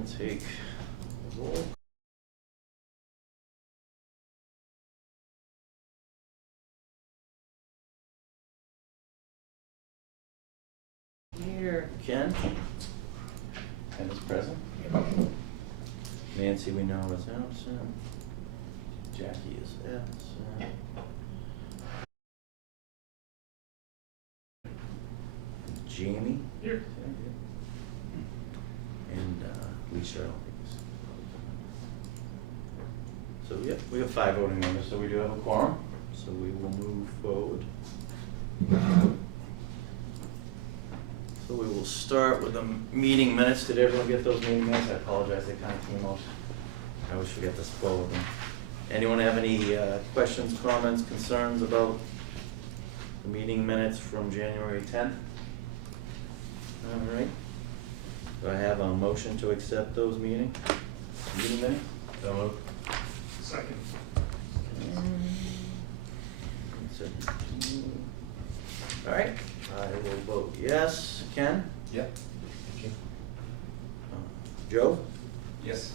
we'll take a roll. Here, Ken. Ken is present. Nancy, we know is absent. Jackie is absent. Jamie? Here. And Lisa, I don't think is. So yeah, we have 5 voting members, so we do have a quorum. So we will move forward. So we will start with the meeting minutes. Did everyone get those meeting minutes? I apologize, they kind of came out. I always forget to spoil them. Anyone have any questions, comments, concerns about the meeting minutes from January 10th? All right. Do I have a motion to accept those meeting minutes? So moved. Second. All right, I will vote yes. Ken? Yep. Thank you. Joe? Yes.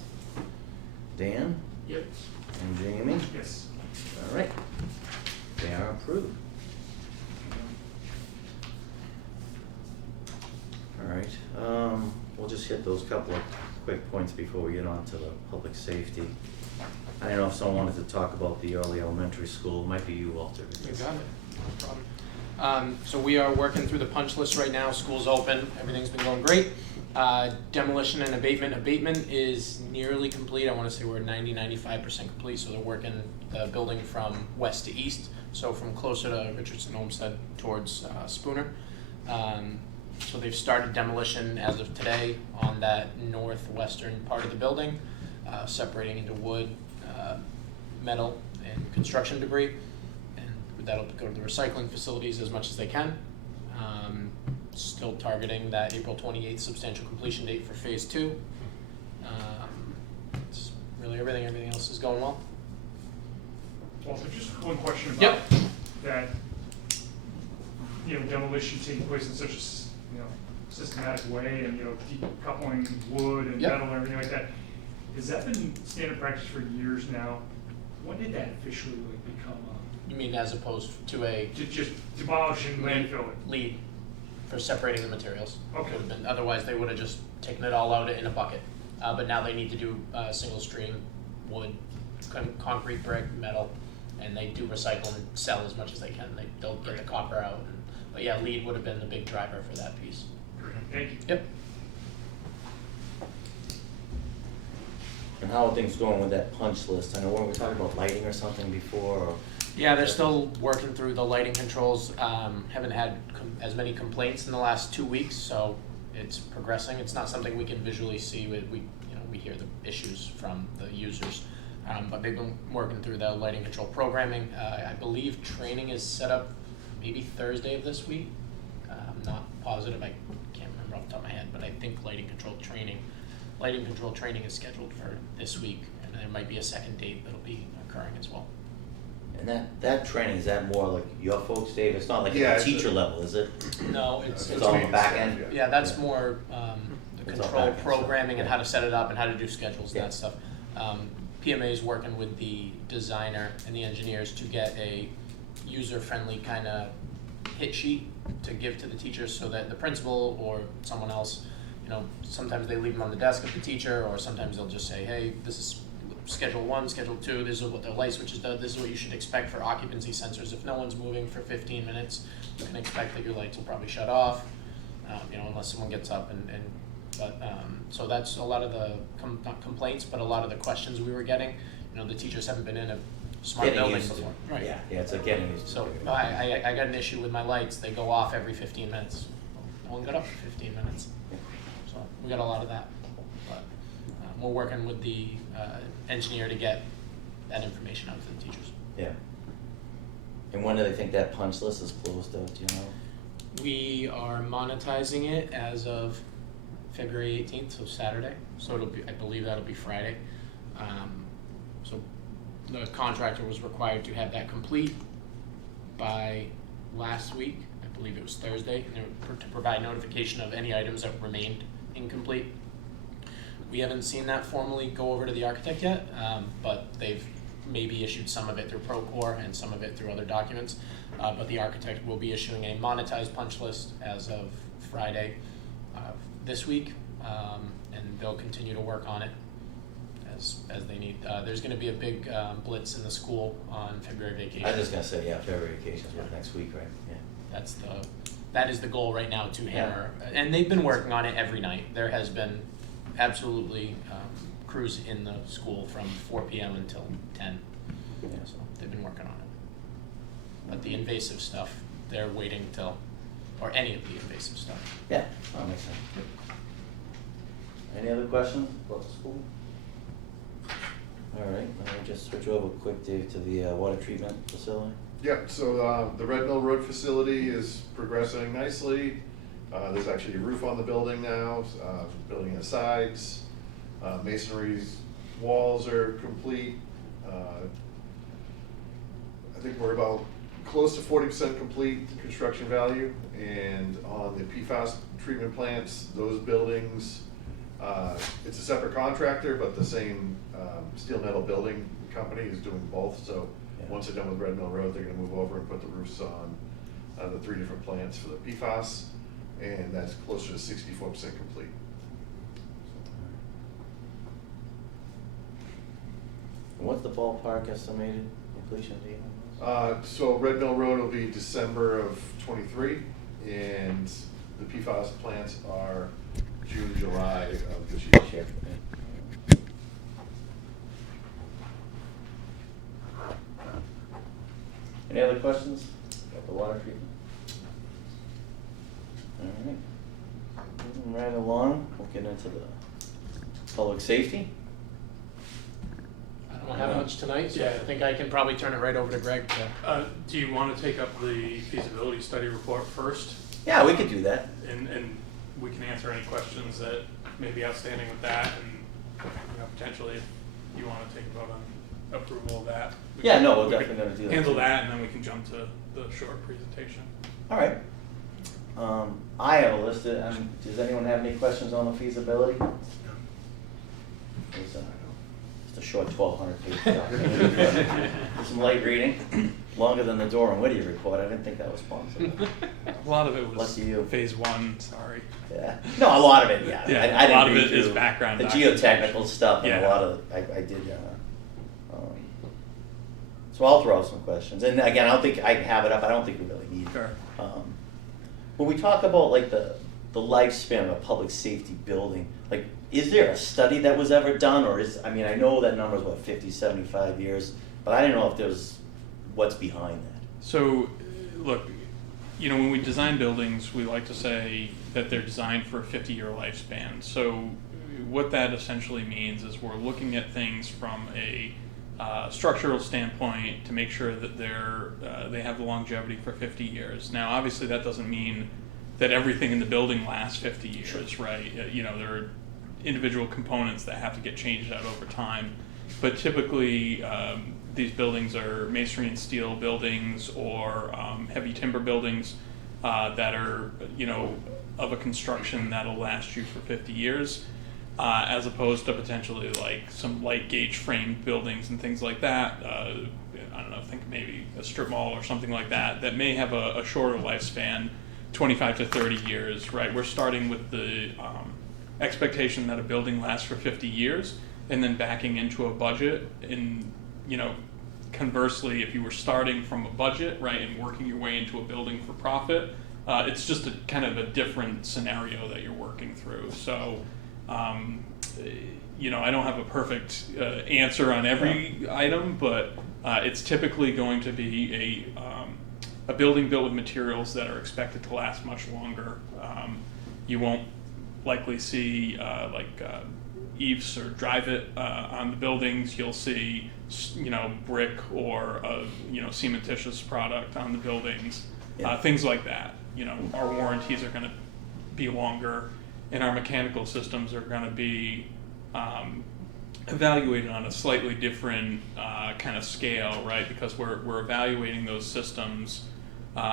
Dan? Yep. And Jamie? Yes. All right, they are approved. All right, we'll just hit those couple of quick points before we get on to the public safety. I don't know if someone wanted to talk about the early elementary school. It might be you, Walter. You got it, no problem. So we are working through the punch list right now. School's open, everything's been going great. Demolition and abatement is nearly complete. I want to say we're 90-95% complete. So they're working the building from west to east, so from closer to Richardson Homestead towards Spooner. So they've started demolition as of today on that northwestern part of the building, separating into wood, metal, and construction debris. And that'll go to the recycling facilities as much as they can. Still targeting that April 28th substantial completion date for phase 2. It's really everything. Everything else is going well. Also, just one question about Yep. that. Demolition taking place in such a systematic way, and decoupling wood and Yep. metal and everything like that. Has that been standard practice for years now? When did that officially become You mean as opposed to a just demolishing landfill it? lead for separating the materials? Okay. Would have been, otherwise they would have just taken it all out in a bucket. But now they need to do single stream wood, concrete, brick, metal, and they do recycle and sell as much as they can. They'll get the copper out. But yeah, lead would have been the big driver for that piece. Great. Thank you. Yep. And how are things going with that punch list? I know we were talking about lighting or something before. Or Yeah, they're still working through the lighting controls. Haven't had as many complaints in the last 2 weeks, so it's progressing. It's not something we can visually see. We hear the issues from the users, but they've been working through the lighting control programming. I believe training is set up maybe Thursday of this week. I'm not positive. I can't remember off the top of my head, but I think lighting control training is scheduled for this week, and there might be a second date that'll be occurring as well. And that training, is that more like your folks, Dave? It's not like Yeah, at it's the teacher level, is it? No, it's It's all on the back end? yeah, that's more the It's all control back-end stuff, programming and yeah. how to set it up and how to do schedules and Yeah. that stuff. PMA is working with the designer and the engineers to get a user-friendly kind of hit sheet to give to the teachers so that the principal or someone else, sometimes they leave them on the desk of the teacher, or sometimes they'll just say, hey, this is schedule 1, schedule 2, this is what the light switches do, this is what you should expect for occupancy sensors. If no one's moving for 15 minutes, you can expect that your lights will probably shut off, unless someone gets up so that's a lot of the, not complaints, but a lot of the questions we were getting. The teachers haven't been in a smart Getting building used to before. it. Right. Yeah, it's like getting used to So it. I got an issue with my lights. They go off every 15 minutes. No one got up for 15 minutes. So we got a lot of that. But we're working with the engineer to get that information out to the teachers. Yeah. And when do they think that punch list is closed out, do you know? We are monetizing it as of February 18th, so Saturday. So I believe that'll be Friday. So the contractor was required to have that complete by last week. I believe it was Thursday, and to provide notification of any items that remained incomplete. We haven't seen that formally go over to the architect yet, but they've maybe issued some of it through Procore and some of it through other documents. But the architect will be issuing a monetized punch list as of Friday this week, and they'll continue to work on it as they need. There's going to be a big blitz in the school on February vacation. I was just gonna say, yeah, February vacation's next week, right? Yeah. That is the goal right now, to hammer, and they've been working on it every night. There has been absolutely crews in the school from 4 p.m. until 10. Yeah. So they've been working on it. But the invasive stuff, they're waiting till, or any of the invasive stuff. Yeah, that makes sense. Any other questions about the school? All right, let me just switch over quick, Dave, to the water treatment facility. Yep, so the Red Mill Road facility is progressing nicely. There's actually a roof on the building now, building the sides. Masonry's walls are complete. I think we're about close to 40% complete construction value. And on the PFAS treatment plants, those buildings, it's a separate contractor, but the same steel metal building company is doing both. So once they're done with Red Mill Road, they're gonna move over and put the roofs on the 3 different plants for the PFAS, and that's closer to 64% complete. What's the ballpark estimated completion date on this? So Red Mill Road will be December of '23, and the PFAS plants are June, July of this year. Any other questions about the water treatment? All right. Moving right along, we'll get into the public safety. I don't have much tonight, so Yeah. I think I can probably turn it right over to Greg. Do you want to take up the feasibility study report first? Yeah, we could do that. And we can answer any questions that may be outstanding with that, and potentially if you want to take a vote on approval of that. Yeah, no, we're we definitely can gonna do that handle too. that, and then we can jump to the short presentation. All right. I have a list. Does anyone have any questions on the feasibility? It's a short 1,200 page document. Some light reading, longer than the Dore and Whittier report. I didn't think that was sponsored. A lot of it was Lucky you. phase 1, sorry. Yeah. No, a lot of it, yeah. Yeah, I a lot didn't of read it is through background the documents. geotechnical stuff, and Yeah. a lot of I did. So I'll throw out some questions, and again, I don't think I have it up. I don't think we really need it. Sure. When we talk about like the lifespan of a public safety building, like, is there a study that was ever done, or I mean, I know that number is what, 50, 75 years, but I don't know if there's what's behind that. So, look, when we design buildings, we like to say that they're designed for a 50-year lifespan. So what that essentially means is we're looking at things from a structural standpoint to make sure that they have the longevity for 50 years. Now, obviously, that doesn't mean that everything in the building lasts 50 years, right? There are individual components that have to get changed out over time. But typically, these buildings are masonry and steel buildings or heavy timber buildings that are, of a construction that'll last you for 50 years. As opposed to potentially like some light gauge framed buildings and things like that. I don't know, think maybe a strip mall or something like that may have a shorter lifespan, 25 to 30 years, right? We're starting with the expectation that a building lasts for 50 years and then backing into a budget. And, conversely, if you were starting from a budget, right, and working your way into a building for profit, it's just a kind of a different scenario that you're working through. So, I don't have a perfect answer on every item, but it's typically going to be a building built with materials that are expected to last much longer. You won't likely see eaves or drive it on the buildings. You'll see brick or cementitious product on the buildings, things like that. Our warranties are going to be longer, and our mechanical systems are going to be evaluated on a slightly different kind of scale, right? Because we're evaluating those systems,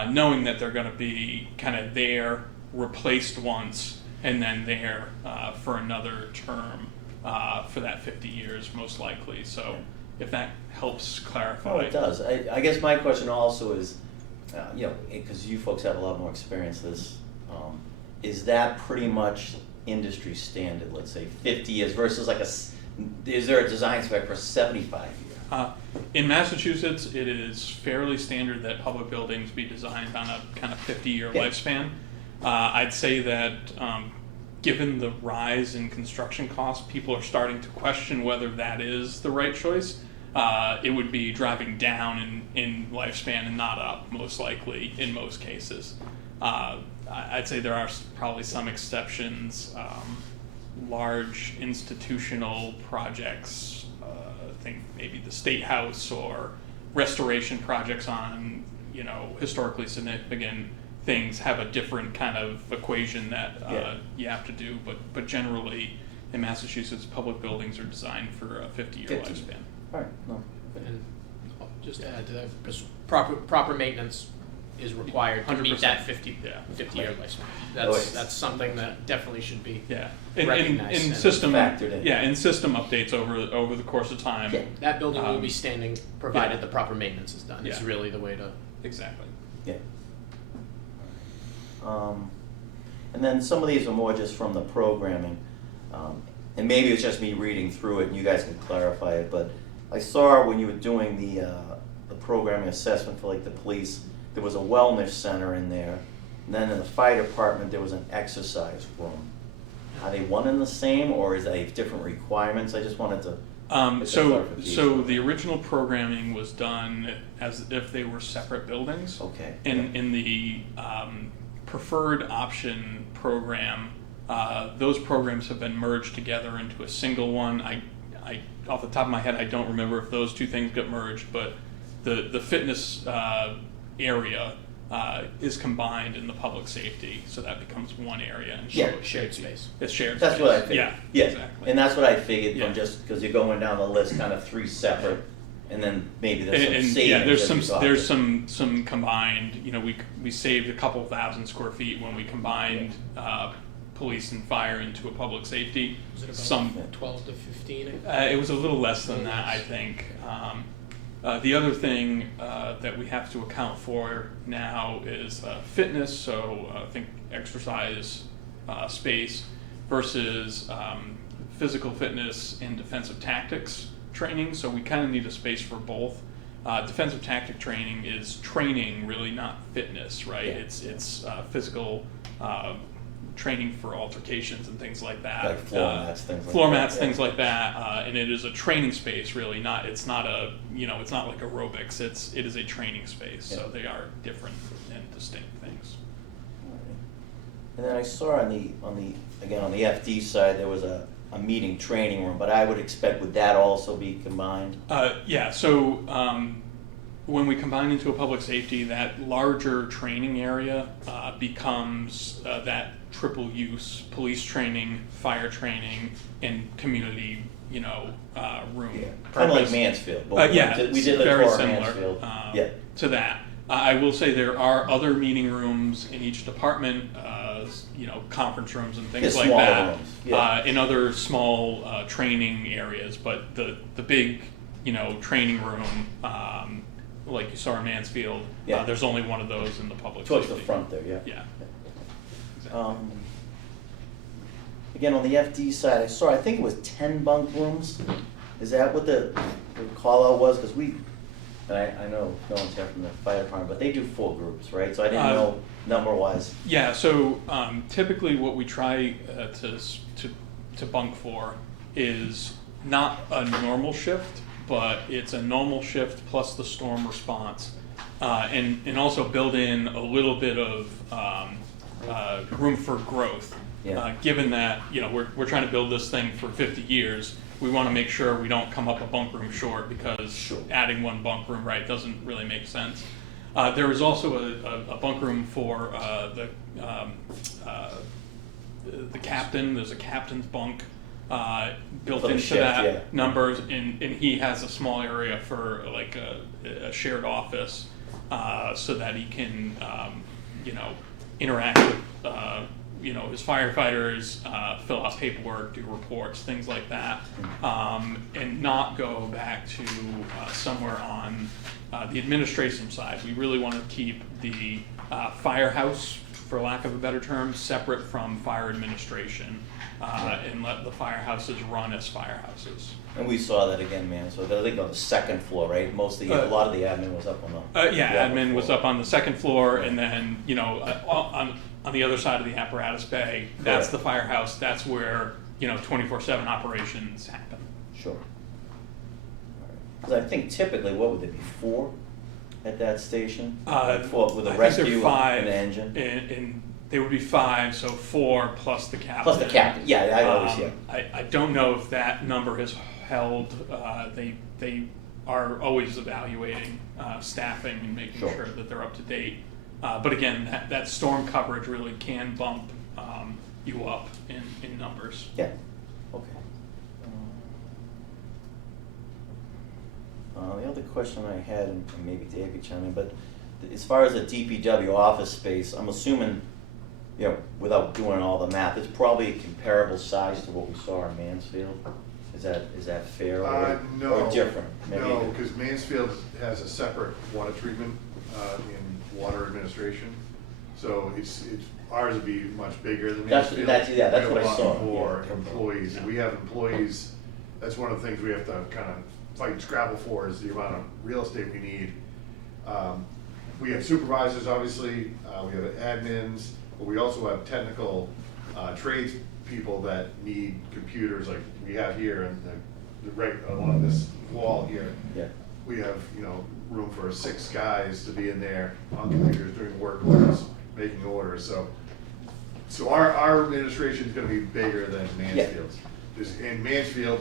knowing that they're going to be kind of there, replaced once, and then there for another term. for that 50 years, most likely. So if that helps clarify. Oh, it does. I guess my question also is, you know, because you folks have a lot more experience this, is that pretty much industry standard, let's say 50 years versus like is there a design spec for 75 years? In Massachusetts, it is fairly standard that public buildings be designed on a kind of 50-year lifespan. I'd say that given the rise in construction costs, people are starting to question whether that is the right choice. It would be driving down in lifespan and not up, most likely, in most cases. I'd say there are probably some exceptions. Large institutional projects, I think maybe the State House or restoration projects on, you know, historically significant things have a different kind of equation that you have to do. But generally, in Massachusetts, public buildings are designed for a 50-year lifespan. All right. No. And I'll just to add to that, because proper maintenance is required to meet 100%. that 50-year lifespan. That's something that definitely should be recognized. In and system factored in. in system updates over the course of time. Yeah. that building will be standing provided yeah. the proper maintenance is done. It's Yeah. really the way to. Exactly. Yeah. And then some of these are more just from the programming, and maybe it's just me reading through it, and you guys can clarify it. But I saw when you were doing the programming assessment for like the police, there was a wellness center in there, and then in the fire department there was an exercise room. Are they one and the same, or is they different requirements? I just wanted to. So the original programming was done as if they were separate buildings. Okay. In the preferred option program, those programs have been merged together into a single one. I off the top of my head, I don't remember if those two things got merged, but the fitness area is combined in the public safety, so that becomes one area. And Shared space. It's shared That's space. what I figured. Yeah, Yeah, exactly. and that's what I figured Yeah. from just because you're going down the list, kind of three separate, and then maybe there's some savings. Yeah, there's that we got. some combined. You know, we saved a couple thousand square feet when we combined police and fire into a public safety. Was it about Some 12 to 15? it was a little less than that, I think. The other thing that we have to account for now is fitness, so I think exercise space versus physical fitness and defensive tactics training. So we kind of need a space for both. Defensive tactic training is training, really, not fitness, right? Yeah. It's physical training for altercations and things like that. Like floor mats, things like floor that, mats, yeah. things like that, and it is a training space, really. It's not like aerobics. It is a training space. Yeah. So they are different and distinct things. And then I saw on the FD side there was a meeting training room, but I would expect would that also be combined? Yeah. So when we combine into a public safety, that larger training area becomes that triple use: police training, fire training, and community, room. Yeah. Kind of like Mansfield. But we did the very tour of similar Mansfield. to that. I will say there are other meeting rooms in each department, conference rooms and things like smaller that, rooms, yeah. in other small training areas. But the big, training room, like you saw in Mansfield, Yeah. there's only one of those in the public Towards the safety. front there, yeah. Yeah. Exactly. Again, on the FD side, I think it was 10 bunk rooms. Is that what the call out was? Because I know no one's here from the fire department, but they do 4 groups, right? So I didn't know number wise. Yeah, so typically what we try to bunk for is not a normal shift, but it's a normal shift plus the storm response, and also build in a little bit of room for growth. Yeah. Given that we're trying to build this thing for 50 years, we want to make sure we don't come up a bunk room short, because adding one bunk room doesn't really make sense. There is also a bunk room for the captain. There's a captain's bunk built For the into shift, that yeah. numbers, and he has a small area for like a shared office, so that he can interact you know, his firefighters fill out paperwork, do reports, things like that, and not go back to somewhere on the administration side. We really want to keep the firehouse, for lack of a better term, separate from fire administration, and let the firehouses run as firehouses. And we saw that again, man, so I think on the second floor, right, mostly, a lot of the admin was up on the. Yeah, the admin was floor. up on the second floor, and then, you know, on the other side of the apparatus bay, that's the firehouse, that's where, you know, 24/7 operations happen. Sure. Because I think typically, what would there be, 4 at that station? Like 4 with a I think rescue they're and 5, an engine? and they would be 5, so 4 plus the captain. Plus the captain, yeah, I always, yeah. I don't know if that number has held, they are always evaluating staffing and making Sure. sure that they're up to date. But again, that storm coverage really can bump you up in numbers. Yeah, okay. The other question I had, and maybe Dave could chime in, but as far as the DPW office space, I'm assuming, you know, without doing all the math, it's probably a comparable size to what we saw in Mansfield. Is that fair No. or different? Maybe No, you could- because Mansfield has a separate water treatment in water administration. So ours would be much bigger than That's- Mansfield. that's- yeah, that's We have what I saw. a lot more Yeah. employees. Yeah. We have employees, that's one of the things we have to kind of fight and scrabble for, is the amount of real estate we need. We have supervisors, obviously, we have admins, but we also have technical trades people that need computers like we have here and right along this wall here. Yeah, We have, you know, room for 6 guys to be in there on computers doing work orders, making orders, so our administration is gonna be bigger than Mansfield's. In Mansfield,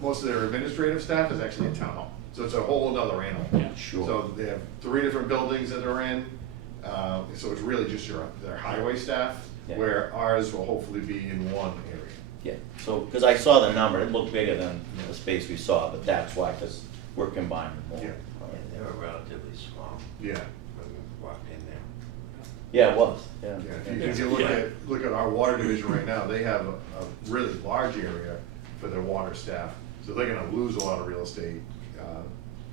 most of their administrative staff is actually in town hall, so it's a whole nother animal. Yeah. sure. So they have 3 different buildings that they're in, so it's really just their highway staff, Yeah. where ours will hopefully be in one area. Yeah, so, because I saw the number, it looked bigger than the space we saw, but that's why, because we're combining more. Yeah. They were relatively small Yeah, when we walked in there. Yeah, it was, yeah. yeah. If you look at our water division right now, they have a really large area for their water staff, so they're gonna lose a lot of real estate,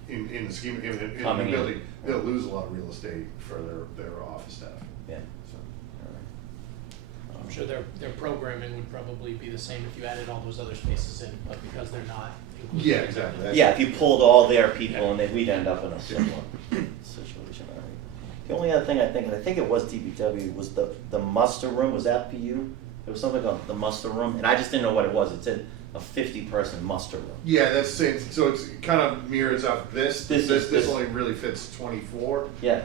in the scheme, in the Coming in. building, they'll lose a lot of real estate for their office staff, Yeah. so. All right. I'm sure their programming would probably be the same if you added all those other spaces in, but because they're not included. Yeah, exactly. That's- Yeah, if you pulled all their people and then we'd end up in a similar situation. All right. The only other thing I think, and I think it was DPW, was the muster room. Was that for you? There was something about the muster room, and I just didn't know what it was. It said a 50-person muster room. Yeah, that's same, so it's kind of mirrors up this This- only really fits 24. Yeah,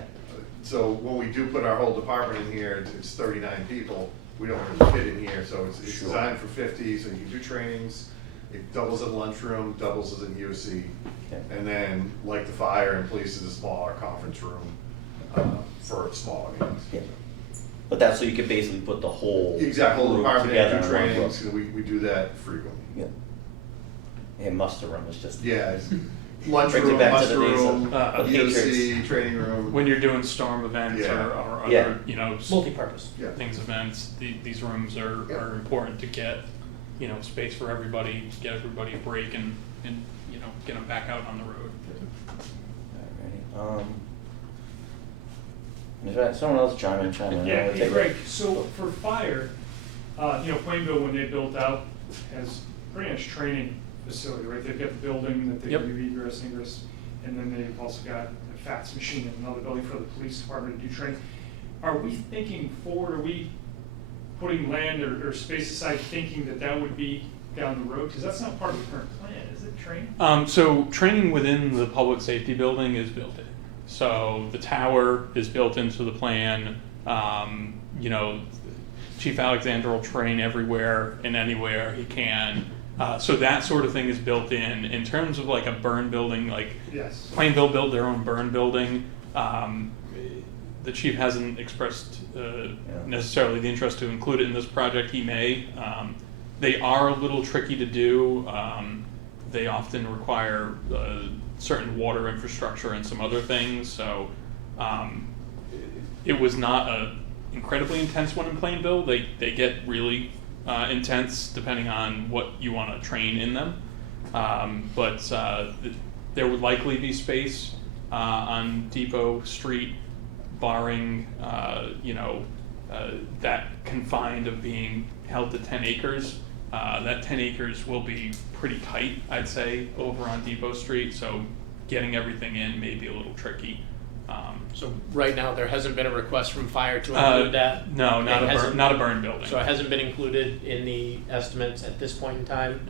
So when we do put our whole department in here, it's 39 people, we don't really fit in here, so it's Sure. designed for 50, so you can do trainings. It doubles as a lunchroom, doubles as an EOC. Okay. And then, like the fire and police, is a smaller conference room for smaller meetings. yeah. But that's so you could basically put the whole Exactly, whole group department together in, do in one trainings, book. we do that frequently. Yeah. And muster room is just. Yeah, it's Brings lunchroom, it back to muster the days room, of EOC, training room. When you're doing storm events Yeah. or Yeah. other, you know, Multi-purpose. Yeah. things, events, these rooms are Yeah. important to get, you know, space for everybody, get everybody a break and, you know, get them back out on the road. Alrighty. Is that someone else chime in? Yeah, I'll hey take Greg, it. so for fire, you know, Plainville, when they built out, has pretty much training facility, right? They've got the building that they Yep. can do egress, ingress, and then they've also got a fax machine in another building for the police department to do training. Are we thinking forward, are we putting land or space aside thinking that that would be down the road? Because that's not part of the current plan, is it, training? So training within the public safety building is built in. So the tower is built into the plan. You know, Chief Alexander will train everywhere and anywhere he can. So that sort of thing is built in. In terms of like a burn building, like Yes. Plainville built their own burn building. The chief hasn't expressed necessarily the interest to include it in this project. He may. They are a little tricky to do. They often require certain water infrastructure and some other things. So it was not incredibly intense one in Plainville. They get really intense depending on what you want to train in them. But there would likely be space on Depot Street, barring that confined of being held to 10 acres. That 10 acres will be pretty tight, I'd say, over on Depot Street, so getting everything in may be a little tricky. So right now, there hasn't been a request from fire to include that? No, not It a hasn't- not a burn building. So it hasn't been included in the estimates at this point in time,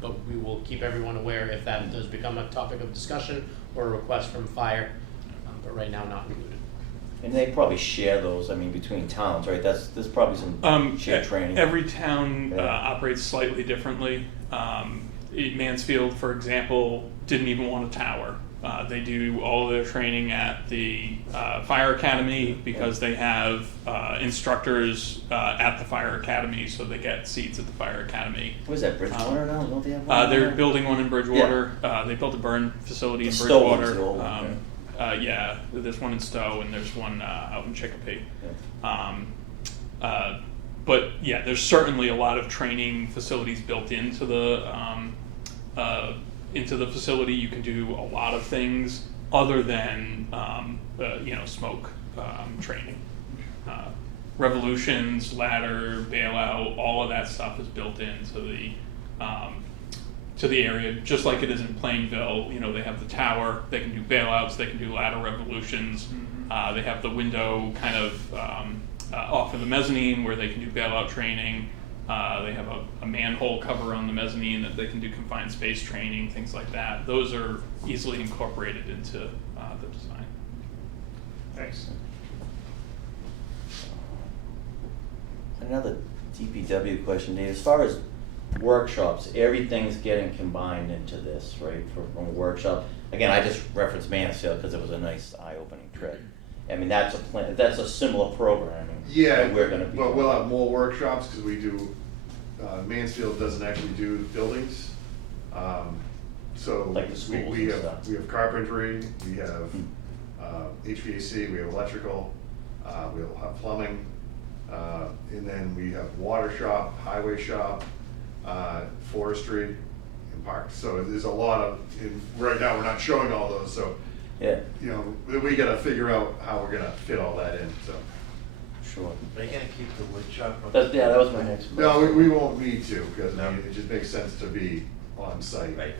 but we will keep everyone aware if that does become a topic of discussion or a request from fire, but right now not included. And they probably share those, I mean, between towns, right? There's probably some shared training. Every town Yeah. operates slightly differently. Mansfield, for example, didn't even want a tower. They do all of their training at the fire academy because they have instructors at the fire academy, so they get seats at the fire academy. What is that, Bridgewater now? Don't they have one They're there? building one in Bridgewater. They built a burn facility in The Stowe one's Bridgewater. the old one, Yeah, there's one in Stowe and there's one out in Chicopee. But yeah, there's certainly a lot of training facilities built into the facility. You can do a lot of things other than smoke training. Revolutions, ladder, bailout, all of that stuff is built into the area, just like it is in Plainville. They have the tower, they can do bailouts, they can do ladder revolutions. They have the window kind of off of the mezzanine where they can do bailout training. They have a manhole cover on the mezzanine that they can do confined space training, things like that. Those are easily incorporated into the design. Thanks. Another DPW question, Dave. As far as workshops, everything's getting combined into this, right? From a workshop. Again, I just referenced Mansfield because it was a nice eye-opening trip. I mean, that's a similar programming. Yeah, that we're gonna be. but we'll have more workshops because we do, Mansfield doesn't actually do buildings. So Like the schools we and have, stuff. we have carpentry, we have HVAC, we have electrical, we'll have plumbing, and then we have water shop, highway shop, forestry, and parks. So there's a lot of, right now, we're not showing all those, so, Yeah, we gotta figure out how we're gonna fit all that in, so. sure. Are you gonna keep the wood shop? up? That was my next question. No, we won't need to, because No. it just makes sense to be on site. Right.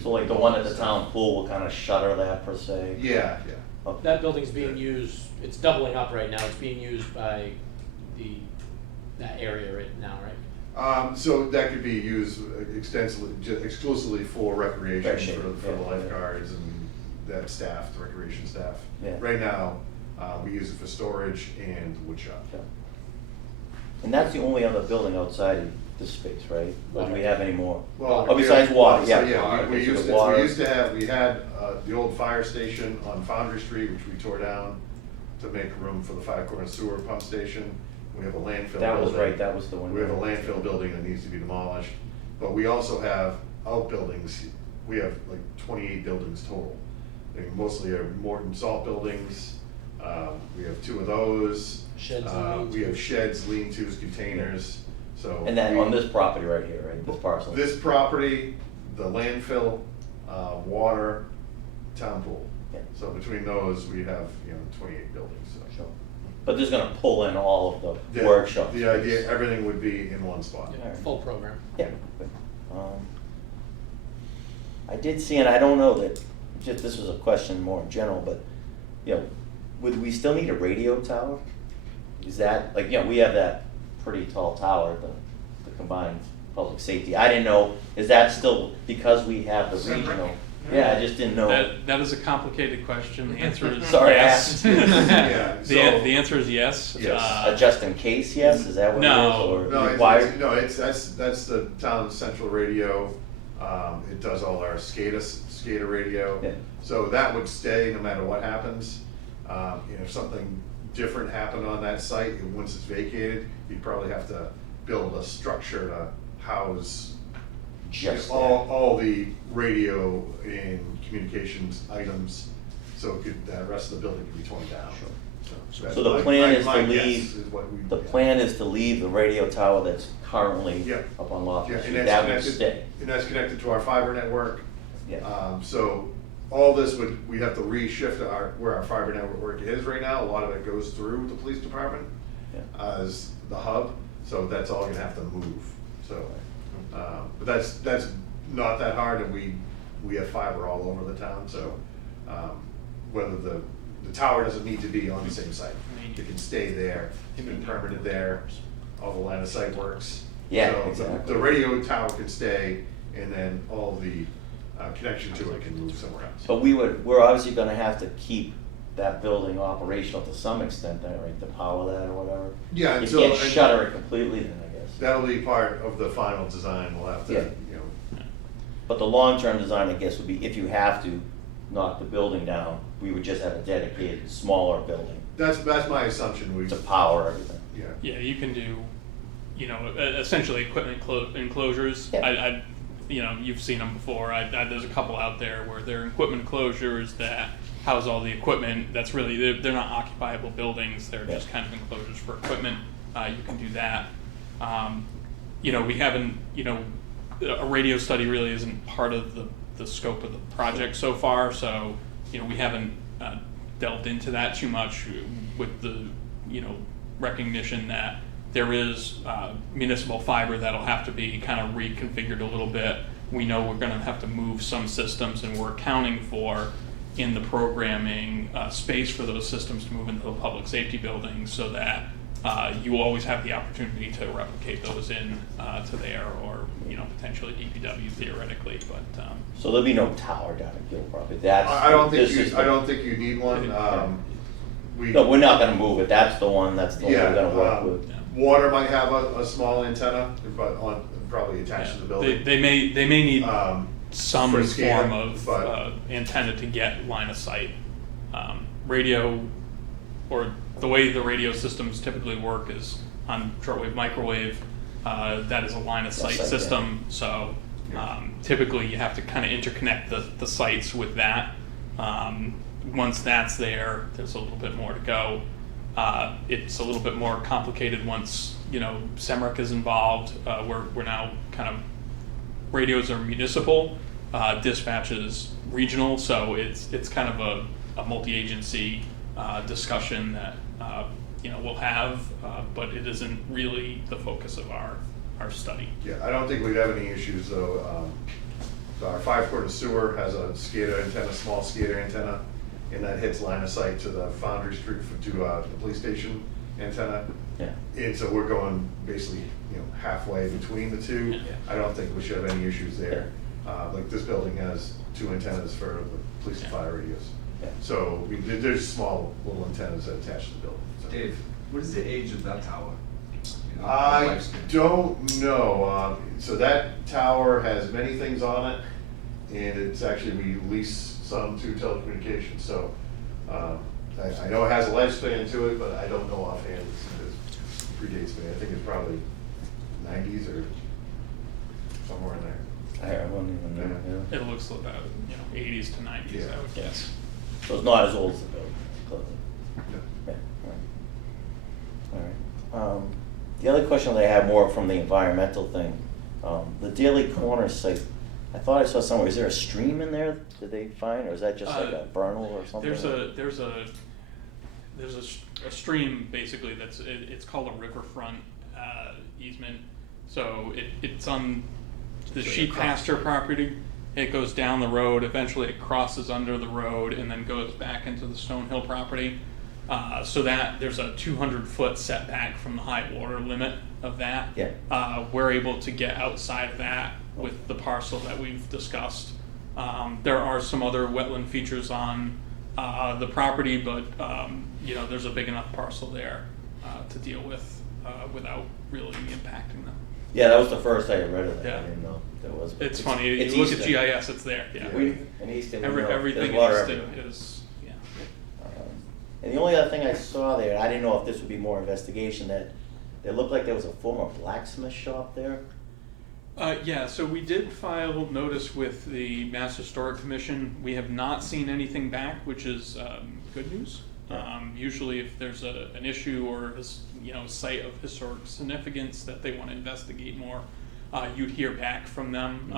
So like the one at the town pool will kind of shutter that per se? Yeah, yeah. Okay. That building's being used, it's doubling up right now, it's being used by that area right now, right? So that could be used extensively, exclusively for recreation, Recreation, for the yeah, lifeguards and that staff, the recreation staff. Yeah. Right now, we use it for storage and wood shop. Yeah. And that's the only other building outside of this space, right? Or do we have any more? Well, Oh, besides water, so yeah. yeah, we Okay, so used the to, water- the old fire station on Foundry Street, which we tore down to make room for the Five Corner Sewer Pump Station. We have a landfill building. That was right, that was the one. We have a landfill building that needs to be demolished, but we also have outbuildings. We have like 28 buildings total. They mostly are Morton salt buildings. We have 2 of those. Sheds and We have lean-tos. sheds, lean-tos, containers, so. And then on this property right here, right, this parcel? This property, the landfill, water, town pool. Yeah. So between those, we have, 28 buildings, so. Sure. But this is gonna pull in all of the The- workshops. The idea, everything would be in one spot. Yeah, full program. Yeah. Good. I did see, and I don't know that, just, this was a question more in general, but, would we still need a radio tower? Is that, like, we have that pretty tall tower, the combined public safety. I didn't know, is that still, because we have the Separate. regional? Yeah, I just didn't know. That is a complicated question. The answer is Sorry, I yes. asked. Yeah, The so- the answer is yes. Yes. A just in case, yes, is that what it is, No. or No, required? that's the town's central radio. It does all our SCADA radio. Yeah. So that would stay no matter what happens. If something different happened on that site, and once it's vacated, you'd probably have to build a structure to house Just that. all the radio and communications items. so it could, the rest of the building could be torn down. that's So the my- plan my- is my to guess leave, is what we- the plan is to leave the radio tower that's currently Yeah. up on Loftus Yeah, Street, and that's that would connected, stay. and that's connected to our fiber network. Yeah. So all this we'd have to reshift where our fiber network is right now. A lot of it goes through the police department Yeah. as the hub, so that's all gonna have to move, so. But that's not that hard, and we have fiber all over the town, so, whether the tower doesn't need to be on the same site. It can stay there, it's been permitted there, all the line of sight works. Yeah, So exactly. the radio tower can stay, and then all the connection to it can move somewhere else. But we're obviously gonna have to keep that building operational to some extent, then, right, to power that or whatever. Yeah, You until- can't shutter it completely then, I guess. That'll be part of the final design, we'll have to, Yeah. you know, But the long-term design, I guess, would be if you have to knock the building down, we would just have a dedicated, smaller building that's my assumption, we, to power everything. yeah. Yeah, you can do, you know, essentially equipment enclosures. Yeah. You know, you've seen them before. There's a couple out there where they're equipment enclosures that house all the equipment. That's really, they're not occupiable buildings. They're Yeah. just kind of enclosures for equipment. You can do that. You know, we haven't, you know, a radio study really isn't part of the scope of the project so far. So, you know, we haven't delved into that too much with the, you know, recognition that there is municipal fiber that'll have to be kind of reconfigured a little bit. We know we're gonna have to move some systems, and we're accounting for in the programming space for those systems to move into the public safety buildings, so that you always have the opportunity to replicate those in to there, or, you know, potentially DPW theoretically, but So there'll be no tower down at Gill property, that's. I don't think this is the- I don't think you need one, No, we're not gonna move it, that's the one we're gonna work with. Water might have a small antenna, but probably attached to the building. they may need some for form scan, of but- antenna to get line of sight. Radio, or the way the radio systems typically work is on shortwave microwave. That is a line of sight Yes, I get it. system, so typically you have to kind of interconnect the sites with that. Once that's there, there's a little bit more to go. It's a little bit more complicated once, you know, SEMRIC is involved. We're now kind of, radios are municipal, dispatch is regional, so it's kind of a multi-agency discussion that you know, we'll have, but it isn't really the focus of our study. Yeah, I don't think we'd have any issues though. Our 5-quarter sewer has a SCADA antenna, small SCADA antenna, and that hits line of sight to the Foundry Street to the police station antenna. Yeah. And so we're going basically, you know, halfway between the two. Yeah. I don't think we should have any issues there. Like this building has 2 antennas for the police and fire radios. Yeah. So there's small little antennas that attach to the building. So. Dave, what is the age of that tower? You know, I lifespan? don't know. So that tower has many things on it, and it's actually, we lease some to telecommunications. So I know it has a lifespan to it, but I don't know offhand. It predates me. I think it's probably 90s or somewhere in there. I wouldn't even know, yeah. It looks about, you know, 80s to 90s, Yeah. I would guess. So it's not as old as the building, clearly. No. Yeah, all right. The other question that I had more from the environmental thing, the Daily Corner site, I thought I saw somewhere, is there a stream in there that they find, or is that just like a vernal or something? There's a stream basically it's called a riverfront easement. So it's on the So sheep across. pasture property. It goes down the road, eventually it crosses under the road and then goes back into the Stone Hill property. So that there's a 200-foot setback from the high water limit of that. Yeah. We're able to get outside of that with the parcel that we've discussed. There are some other wetland features on the property, but you know, there's a big enough parcel there to deal with without really impacting them. Yeah, that was the first I read of that, Yeah. I didn't know there was. It's funny, it's you look at Easton. GIS, it's there, yeah. In Easton, we know, Everything in there's water Easton everywhere. is, yeah. And the only other thing I saw there, I didn't know if this would be more investigation, that it looked like there was a former blacksmith shop there. Yeah, so we did file notice with the Mass Historic Commission. We have not seen anything back, which is good news. Usually if there's an issue or site of historic significance that they want to investigate more, you'd hear back from them.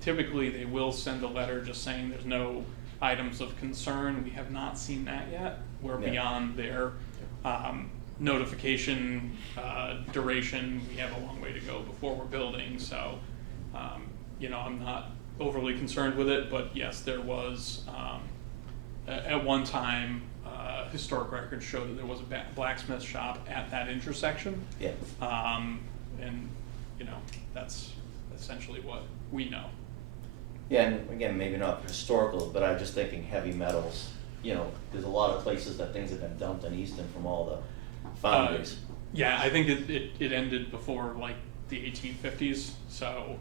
Typically they will send a letter just saying there's no items of concern. We have not seen that yet. We're beyond their notification duration. We have a long way to go before we're building, so I'm not overly concerned with it, but yes, there was at one time historic records show that there was a blacksmith shop at that intersection. Yeah. And that's essentially what we know. Yeah, and again, maybe not historical, but I'm just thinking heavy metals. There's a lot of places that things have been dumped in Easton from all the foundries. Yeah, I think it ended before like the 1850s, so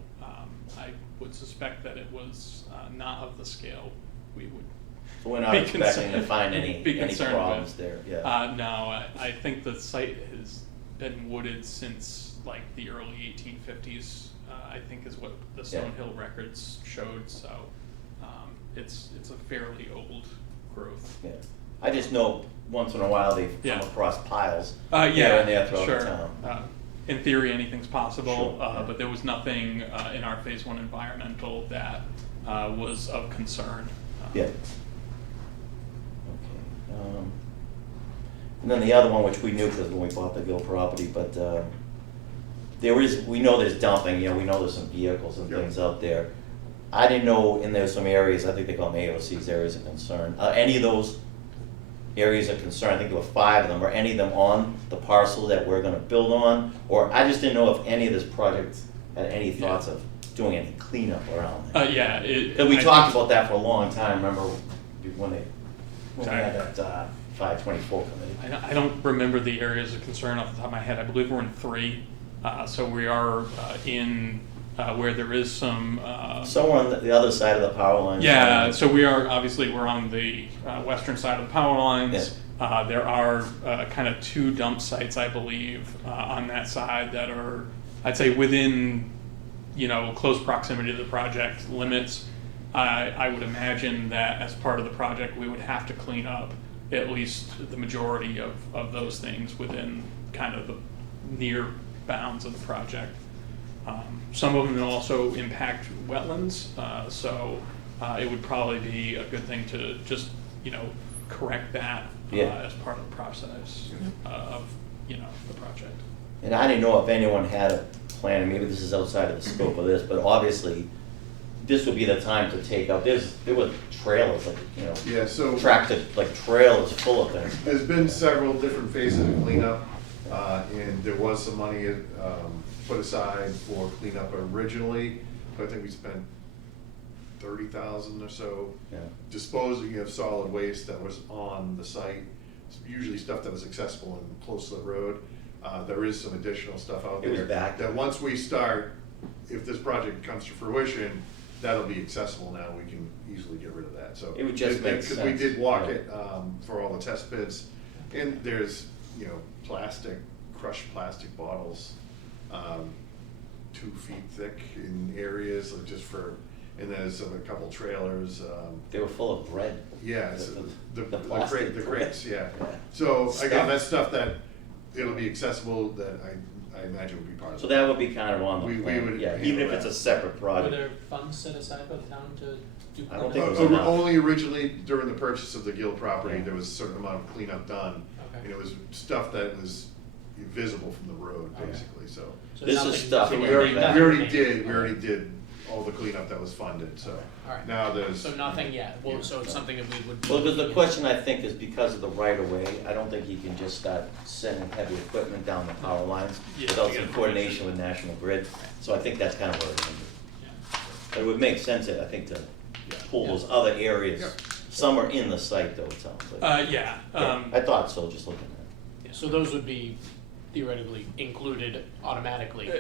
I would suspect that it was not of the scale we would. So we're not be expecting to find be any concerned problems with. there. Yeah. No, I think the site has been wooded since like the early 1850s. I think is what the Stonehill records showed. So it's a fairly old growth. Yeah. I just know once in a while they've Yeah. come across piles Yeah, here and there throughout sure. the town. In theory, anything's possible, Sure, yeah. but there was nothing in our Phase 1 environmental that was of concern. Yeah. Okay. And then the other one, which we knew because when we bought the Gill property, but we know there's dumping, we know there's some vehicles and Yep. things out there. I didn't know, and there's some areas, I think they call them AOCs, areas of concern. Any of those areas of concern, I think there were 5 of them, are any of them on the parcel that we're gonna build on? Or I just didn't know if any of this project had any thoughts of doing any cleanup around there. Yeah. And we talked about that for a long time, remember when we Sorry. had that 524 committee? I don't remember the areas of concern off the top of my head. I believe we're in 3. So we are in where there is some. Somewhere on the other side of the power line. Yeah, so we're on the western side of the power lines. There are kind of 2 dump sites, I believe, on that side that are, I'd say, within close proximity to the project limits. I would imagine that as part of the project, we would have to clean up at least the majority of those things within kind of the near bounds of the project. Some of them will also impact wetlands, so it would probably be a good thing to just correct that as part of the process of the project. And I didn't know if anyone had a plan, and maybe this is outside of the scope of this, but obviously this would be the time to take out, there were trailers, Yeah, so tractor, trailers full of things. there's been several different phases of cleanup, and there was some money put aside for cleanup originally. I think we spent 30,000 or so Yeah. disposing of solid waste that was on the site, usually stuff that was accessible and close to the road. There is some additional stuff out It was there back. that once we start, if this project comes to fruition, that'll be accessible now. We can easily get rid of that. So It would just make because we sense. did walk Yeah. it for all the test pits, and there's crushed plastic bottles, 2 feet thick in areas, and there's a couple trailers. They were full of bread. Yeah, it's the plastic the bread. crates, yeah. Yeah. So Stuff. again, that's stuff that it'll be accessible, that I imagine would be part of. So that would be kind of on the We plan, would yeah, handle even if it's that. a separate Were project. there funds set aside by the town to do? I don't cleanup? think it was enough. Only originally during the purchase of the Gill property, Yeah. there was a certain amount of cleanup done. Okay. And it was stuff that was visible from the road, Okay. basically, so. So This is nothing- stuff So nothing we already, that- we already nothing- did all the cleanup that was funded, so. Alright. Now there's. So nothing yet, well, Yeah. so it's something that we would. Well, because the question, I think, is because of the right of way, I don't think you can just start sending heavy equipment down the power lines Yeah, without you some gotta coordination with National Grid. So I think that's kind of where it's ended. Yeah. But it would make sense, I think, to pull Yeah. those other areas. Yeah. Some are in the site, though, it sounds like. Yeah. Yeah, I thought so, just looking at it. So those would be theoretically included automatically,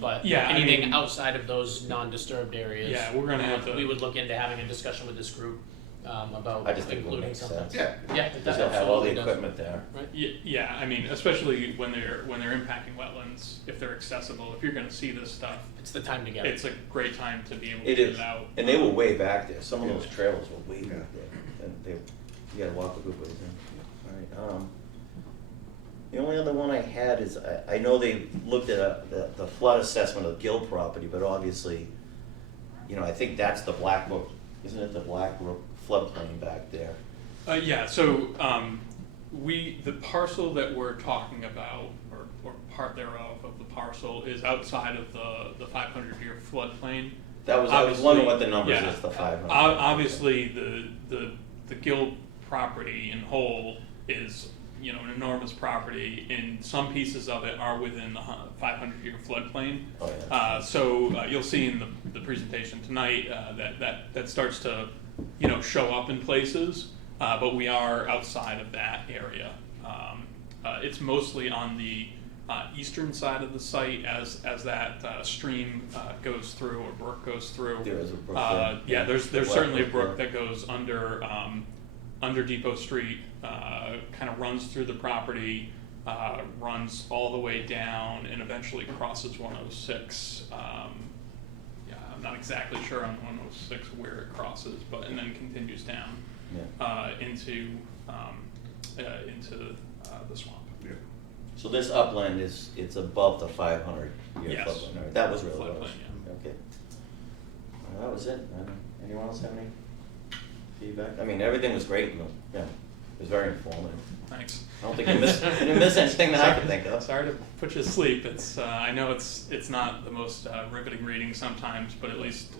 but yeah, I anything mean- outside of those non-disturbed areas. Yeah, we're gonna have to- We would look into having a discussion with this group about I just think it would including make something. sense. Yeah. Yeah, it Because they'll have all the absolutely does. equipment there. Right? Yeah, I mean, especially when they're impacting wetlands, if they're accessible, if you're gonna see this stuff, It's the time to get it. it's a great time to be able to It get is, it out. and they were way back there, some of those Yeah. trailers were way back there, and they, you gotta walk a good ways in. Alright, the only other one I had is, I know they looked at the flood assessment of Gill property, but obviously, you know, I think that's the Black Brook, isn't it the Black Brook floodplain back there? Yeah, so, the parcel that we're talking about, or part thereof of the parcel, is outside of the 500-year floodplain. That was, I was wondering Obviously, what the numbers yeah, is, the 500. Obviously, the Gill property in whole is, you know, an enormous property, and some pieces of it are within the 500-year floodplain. Oh, yeah. So you'll see in the presentation tonight that starts to, you know, show up in places, but we are outside of that area. It's mostly on the eastern side of the site as that stream goes through, or brook goes through. There is a brook there. Yeah, there's Black certainly a Brook brook there. that goes under Depot Street, kind of runs through the property, runs all the way down, and eventually crosses 106. Yeah, I'm not exactly sure on 106 where it crosses, but and then continues down Yeah. into the swamp. Yeah. So this upland it's above the 500-year Yes. floodplain, right? That was really what it was. Floodplain, yeah. Okay. Well, that was it. Anyone else have any feedback? I mean, everything was great, yeah, it was very informative. Thanks. I don't think you didn't miss anything that I could think of. Sorry to put you to sleep. It's I know it's not the most riveting reading sometimes, but at least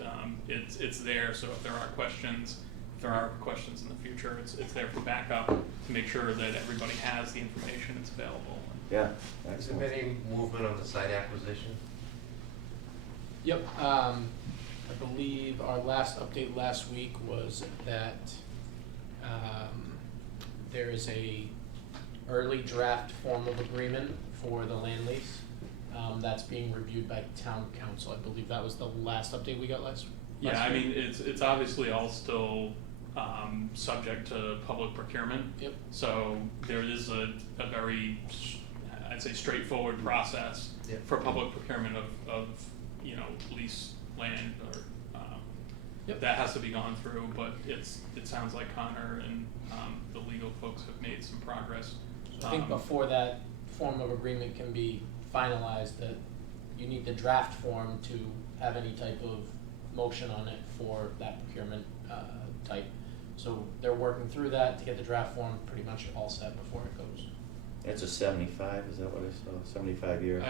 it's there. So if there are questions in the future, it's there for backup to make sure that everybody has the information that's available. Yeah, Has there excellent. been any movement on the site acquisition? Yep, I believe our last update last week was that, there is a early draft form of agreement for the land lease. That's being reviewed by town council. I believe that was the last update we got last week. Yeah, I mean it's obviously all still subject to public procurement. Yep. So there is a very, I'd say, straightforward process Yep. for public procurement of you know, lease land or Yep. that has to be gone through, but it sounds like Connor and the legal folks have made some progress. I think before that form of agreement can be finalized, that you need the draft form to have any type of motion on it for that procurement type. So they're working through that to get the draft form pretty much all set before it goes. It's a 75, is that what I saw? 75-year?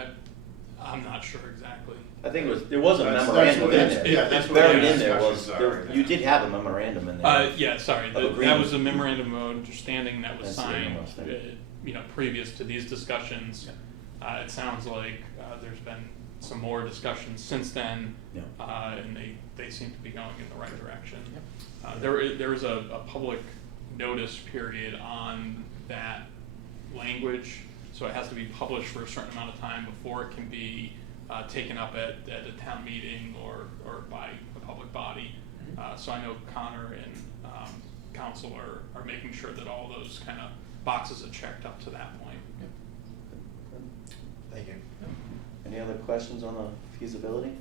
I'm not sure exactly. I think there was a That's memorandum what- in that's- there. yeah, that's what Buried the in there was, discussions are, you yeah. did have a memorandum in there. Yeah, sorry, Of that agreement. was a memorandum of understanding that was That's the signed, almost thing. you know, previous to these discussions. It sounds like there's been some more discussions since then, Yeah. and they seem to be going in the right direction. There is a public notice period on that language, so it has to be published for a certain amount of time before it can be taken up at a town meeting or by a public body. So I know Connor and council are making sure that all those kind of boxes are checked up to that point. Thank you. Any other questions on the feasibility?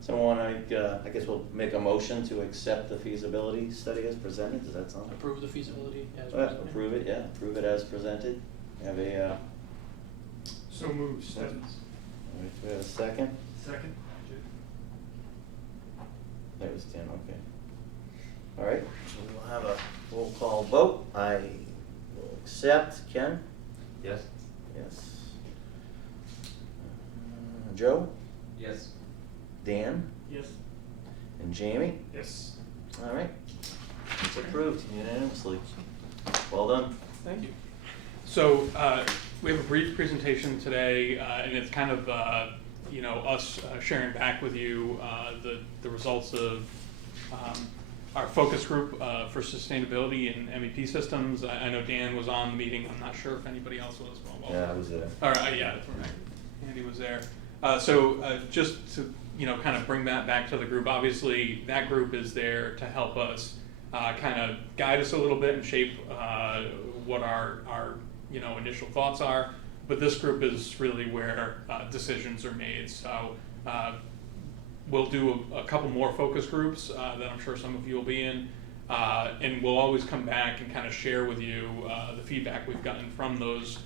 Someone, I guess we'll make a motion to accept the feasibility study as presented, does that sound? Approve the feasibility as presented. Approve it, yeah, approve it as presented. Have a, So moved, Stebbins. all right, do we have a second? Second? That was Tim, okay. All right, so we'll have a roll call vote. I will accept. Ken? Yes? Yes. Joe? Yes. Dan? Yes. And Jamie? Yes. All right. It's approved unanimously. Well done. Thank you. So we have a brief presentation today, and it's kind of you know, us sharing back with you the results of our focus group for sustainability and MEP systems. I know Dan was on the meeting. I'm not sure if anybody else was. Yeah, I was there. All right, yeah, that's right. Andy was there. So just to kind of bring that back to the group. Obviously, that group is there to help us kind of guide us a little bit and shape what our initial thoughts are. But this group is really where decisions are made. So we'll do a couple more focus groups that I'm sure some of you will be in. And we'll always come back and kind of share with you the feedback we've gotten from those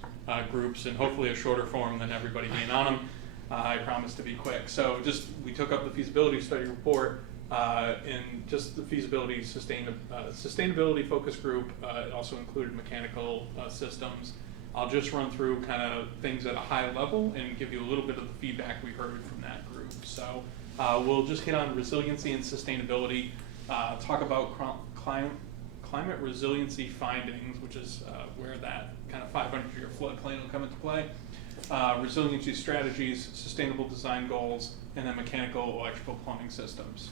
groups, and hopefully a shorter form than everybody being on them. I promise to be quick. So we took up the feasibility study report and just the feasibility sustainability focus group. It also included mechanical systems. I'll just run through kind of things at a high level and give you a little bit of the feedback we heard from that group. So we'll just hit on resiliency and sustainability, talk about climate resiliency findings, which is where that kind of 500-year floodplain will come into play, resiliency strategies, sustainable design goals, and then mechanical, electrical, plumbing systems.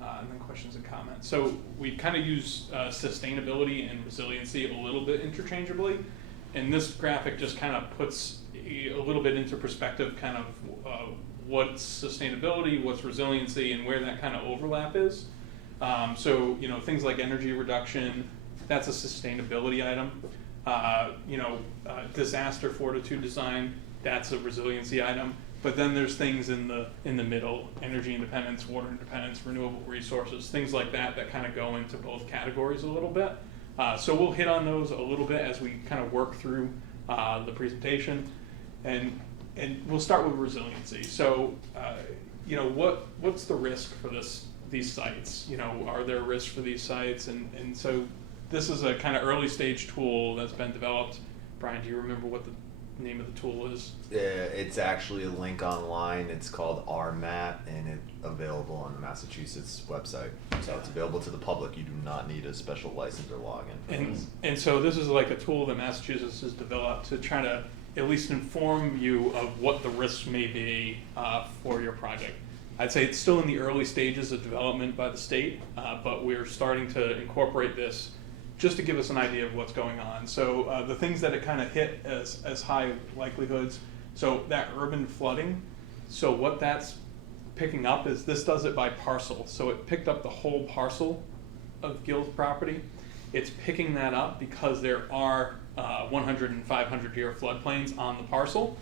And then questions and comments. So we kind of use sustainability and resiliency a little bit interchangeably, and this graphic just kind of puts a little bit into perspective kind of what's sustainability, what's resiliency, and where that kind of overlap is. So things like energy reduction, that's a sustainability item. Disaster fortitude design, that's a resiliency item. But then there's things in the middle: energy independence, water independence, renewable resources, things like that kind of go into both categories a little bit. So we'll hit on those a little bit as we kind of work through the presentation, and we'll start with resiliency. So what's the risk for these sites? Are there risks for these sites? And so this is a kind of early stage tool that's been developed. Brian, do you remember what the name of the tool is? It's actually a link online. It's called RMAT, and it's available on the Massachusetts website. So it's available to the public. You do not need a special license or login. And so this is like a tool that Massachusetts has developed to try to at least inform you of what the risks may be for your project. I'd say it's still in the early stages of development by the state, but we're starting to incorporate this just to give us an idea of what's going on. So the things that it kind of hit as high likelihoods, so that urban flooding, so what that's picking up is this does it by parcel. So it picked up the whole parcel of Gill's property. It's picking that up because there are 100 and 500-year floodplains on the parcel.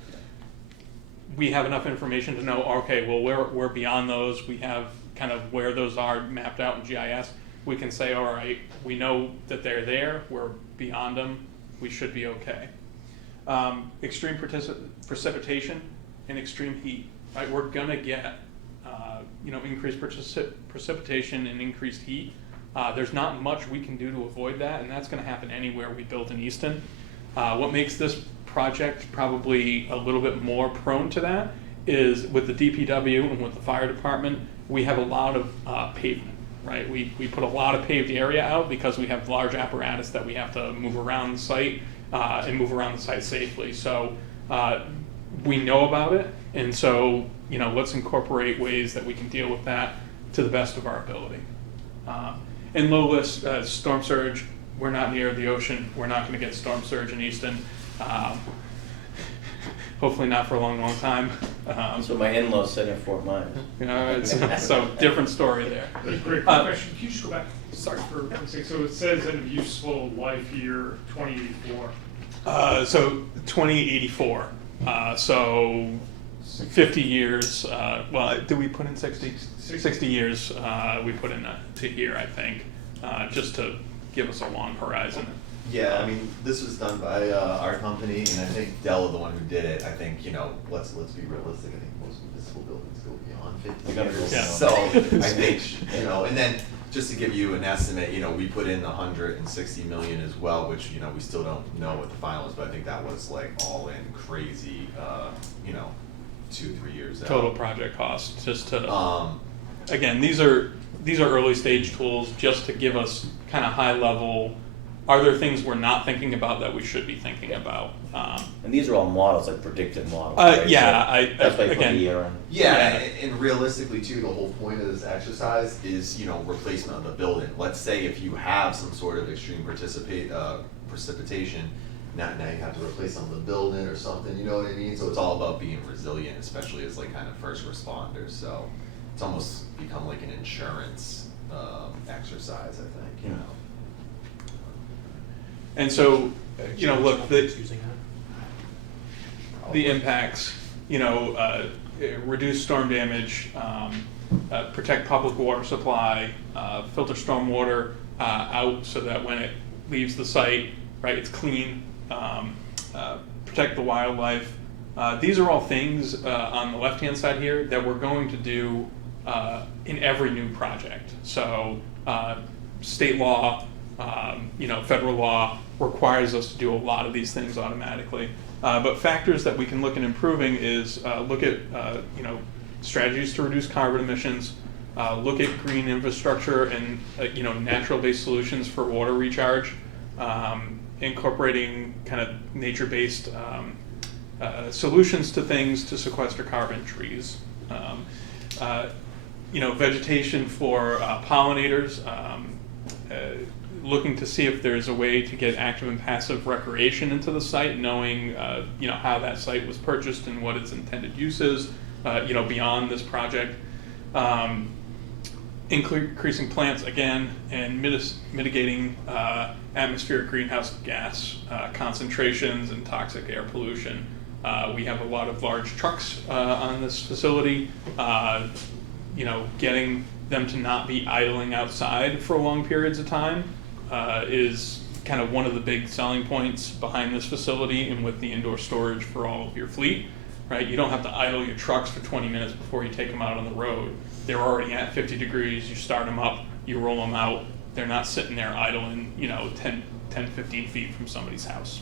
We have enough information to know, okay, well, we're beyond those. We have kind of where those are mapped out in GIS. We can say, all right, we know that they're there, we're beyond them, we should be okay. Extreme precipitation and extreme heat, right? We're gonna get increased precipitation and increased heat. There's not much we can do to avoid that, and that's gonna happen anywhere we build in Easton. What makes this project probably a little bit more prone to that is with the DPW and with the fire department, we have a lot of pavement. Right, we put a lot of paved area out because we have large apparatus that we have to move around the site and move around the site safely. So we know about it, and so let's incorporate ways that we can deal with that to the best of our ability. And low risk storm surge. We're not near the ocean. We're not going to get storm surge in Easton. Hopefully not for a long, long time. That's what my in-laws said in Fort Myers. So different story there. Great question. Can you just go back? Sorry for one second. So it says end of useful life year 2084. So 2084. So 50 years. Well, did we put in 60? 60 years we put in to here, I think, just to give us a long horizon. Yeah, I mean, this was done by our company, and I think Dell, the one who did it, I think, let's be realistic. I think most municipal buildings go beyond 50 years. Yeah. So I think, and then just to give you an estimate, we put in 160 million as well, which, we still don't know what the final is, but I think that was like all in crazy, 2-3 years out. Total project cost, just to, again, these are early stage tools just to give us kind of high level. Are there things we're not thinking about that we should be thinking about? And these are all models, like predictive models. Right? Yeah, So that's why you put again, the year in. Yeah, and realistically too, the whole point of this exercise is, replacement of the building. Let's say if you have some sort of extreme precipitation, now you have to replace some of the building or something, you know what I mean? So it's all about being resilient, especially as like kind of first responders. So it's almost become like an insurance exercise, I think, you know. And so, look, Using that. the impacts, reduce storm damage, protect public water supply, filter storm water out so that when it leaves the site, right, it's clean, protect the wildlife. These are all things on the left-hand side here that we're going to do in every new project. So state law, federal law requires us to do a lot of these things automatically. But factors that we can look at improving is look at strategies to reduce carbon emissions, look at green infrastructure and natural-based solutions for water recharge, incorporating kind of nature-based solutions to things to sequester carbon, trees. Vegetation for pollinators, looking to see if there's a way to get active and passive recreation into the site, knowing how that site was purchased and what its intended use is, beyond this project. Increasing plants again, and mitigating atmospheric greenhouse gas concentrations and toxic air pollution. We have a lot of large trucks on this facility. Getting them to not be idling outside for long periods of time is kind of one of the big selling points behind this facility and with the indoor storage for all of your fleet, right? You don't have to idle your trucks for 20 minutes before you take them out on the road. They're already at 50 degrees, you start them up, you roll them out, they're not sitting there idling, 10, 15 feet from somebody's house.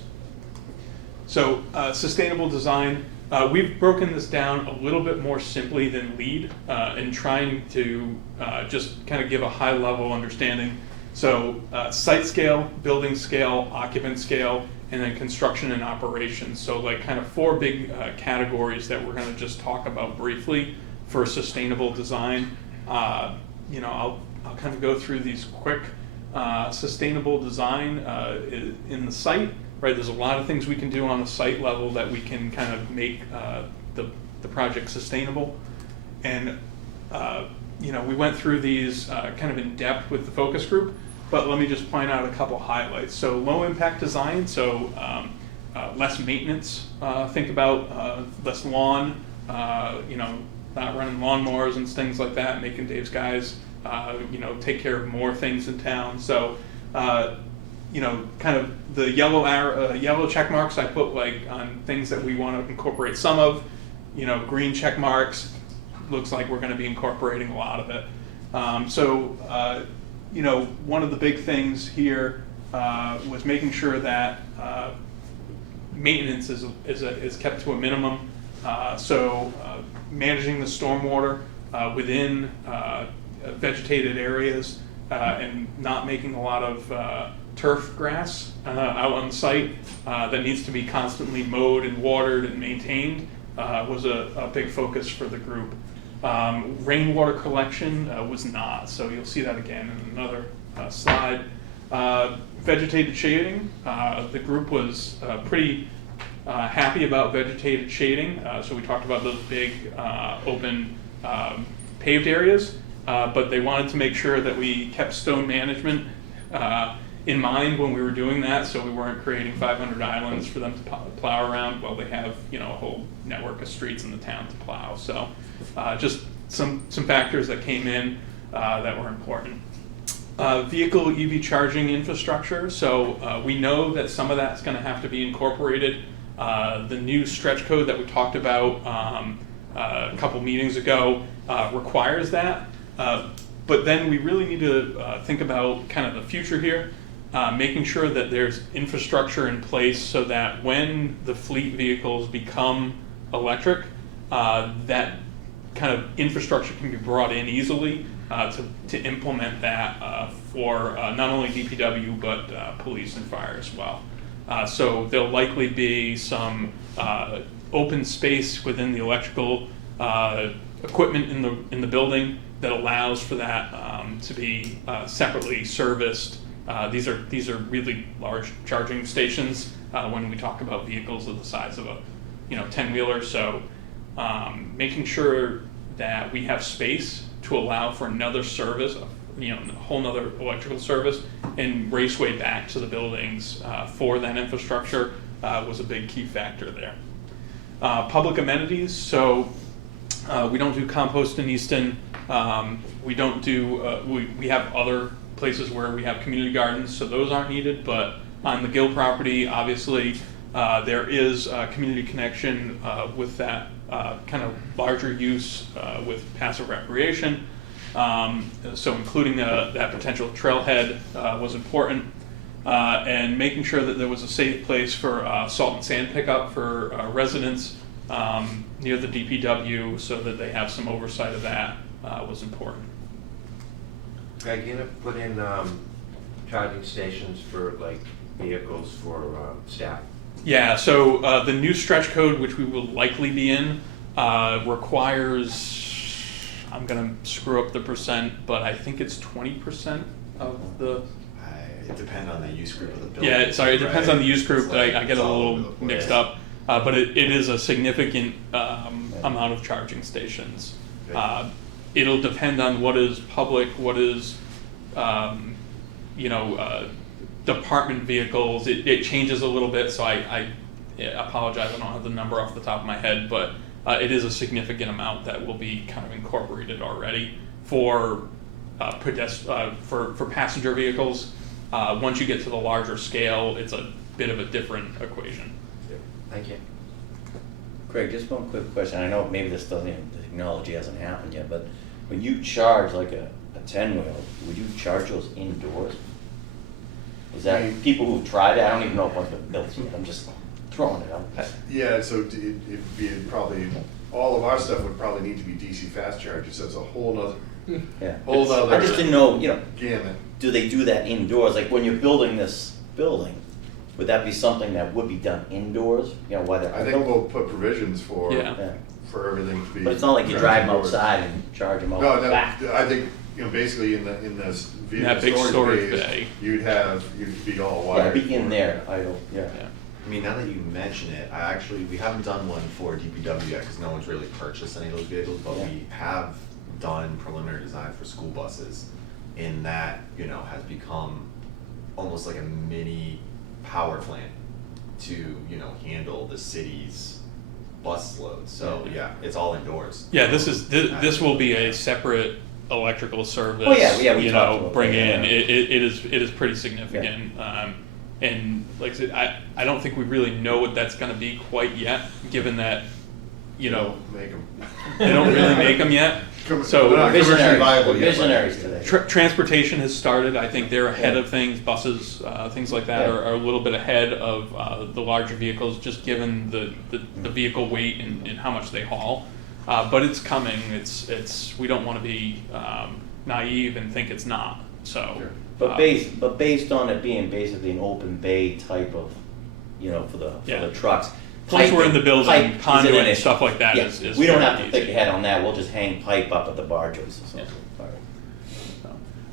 So sustainable design, we've broken this down a little bit more simply than LEED in trying to just kind of give a high level understanding. So site scale, building scale, occupant scale, and then construction and operations. So like kind of 4 big categories that we're going to just talk about briefly for sustainable design. I'll kind of go through these quick. Sustainable design in the site, right? There's a lot of things we can do on the site level that we can kind of make the project sustainable. And we went through these kind of in depth with the focus group, but let me just point out a couple highlights. So low impact design, so less maintenance. Think about less lawn, not running lawnmowers and things like that, making Dave's guys take care of more things in town. So, kind of the yellow check marks I put like on things that we want to incorporate some of, green check marks, looks like we're going to be incorporating a lot of it. One of the big things here was making sure that maintenance is kept to a minimum. Managing the stormwater within vegetated areas and not making a lot of turf grass out on site that needs to be constantly mowed and watered and maintained was a big focus for the group. Rainwater collection was not, so you'll see that again in another slide. Vegetated shading, the group was pretty happy about vegetated shading, so we talked about those big open paved areas, but they wanted to make sure that we kept stone management in mind when we were doing that, so we weren't creating 500 islands for them to plow around while they have a whole network of streets in the town to plow. So just some factors that came in that were important. Vehicle EV charging infrastructure, so we know that some of that's going to have to be incorporated. The new stretch code that we talked about a couple meetings ago requires that, but then we really need to think about kind of the future here, making sure that there's infrastructure in place so that when the fleet vehicles become electric, that kind of infrastructure can be brought in easily to implement that for not only DPW but police and fire as well. So there'll likely be some open space within the electrical equipment in the building that allows for that to be separately serviced. These are really large charging stations when we talk about vehicles of the size of a 10-wheeler. So making sure that we have space to allow for another service, a whole nother electrical service, and raceway back to the buildings for that infrastructure was a big key factor there. Public amenities, so we don't do compost in Easton. We don't do, we have other places where we have community gardens, so those aren't needed, but on the Gill property, obviously, there is a community connection with that kind of larger use with passive recreation. So including that potential trailhead was important. And making sure that there was a safe place for salt and sand pickup for residents near the DPW so that they have some oversight of that was important. Greg, you gonna put in charging stations for like vehicles for staff? Yeah, so the new stretch code, which we will likely be in, requires, I'm gonna screw up the percent, but I think it's 20% of the. It depends on the use group of the building. Yeah, sorry, it depends on the use group, It's but like- I get it's a all over little the place. mixed up. But it is a significant amount of charging stations. Okay. It'll depend on what is public, what is, department vehicles. It changes a little bit, so I apologize, I don't have the number off the top of my head, but it is a significant amount that will be kind of incorporated already for for passenger vehicles. Once you get to the larger scale, it's a bit of a different equation. Thank you. Craig, just one quick question. I know maybe this doesn't even, the technology hasn't happened yet, but when you charge like a 10-wheel, would you charge those indoors? Is that, people who've tried it, I don't even know if I've been built yet, I'm just throwing it out. Yeah, so it'd be probably, all of our stuff would probably need to be DC fast chargers, so it's a whole nother, Yeah. whole nother I just didn't know, gamut. do they do that indoors? Like when you're building this building, would that be something that would be done indoors? Whether I think we'll put provisions for, Yeah. Yeah. for everything to be. But it's not like you drive them indoors. outside and charge them out No, back. I think, basically in this That big vehicle storage storage bay. bays, you'd be all Yeah, wired. it'd be in for it. there, idle, yeah. Yeah. I mean, now that you mention it, we haven't done one for DPW yet because no one's really purchased any of those vehicles, but Yeah. we have done preliminary design for school buses. And that, has become almost like a mini power plant to, handle the city's bus loads. So, yeah, it's all indoors. Yeah, this will be a separate electrical service. Oh, yeah, we talked about bring that, in. yeah. It is pretty significant. And like I said, I don't think we really know what that's going to be quite yet, given that Make them. they don't really make them yet. So They're not commercially Visionaries, viable we're yet, but- visionaries today. transportation has started. I think they're ahead Yeah. of things. Buses, things like that, Yeah. are a little bit ahead of the larger vehicles, just given the vehicle weight and how much they haul. But it's coming. We don't want to be naive and think it's not. So, Sure. But based on it being basically an open bay type of, for the Yeah. trucks. once we're in the pipe building, is conduit an and issue. stuff like that Yeah, is we don't fairly have to think easy. ahead on that, we'll just hang pipe up at the bar joists or something. Yeah.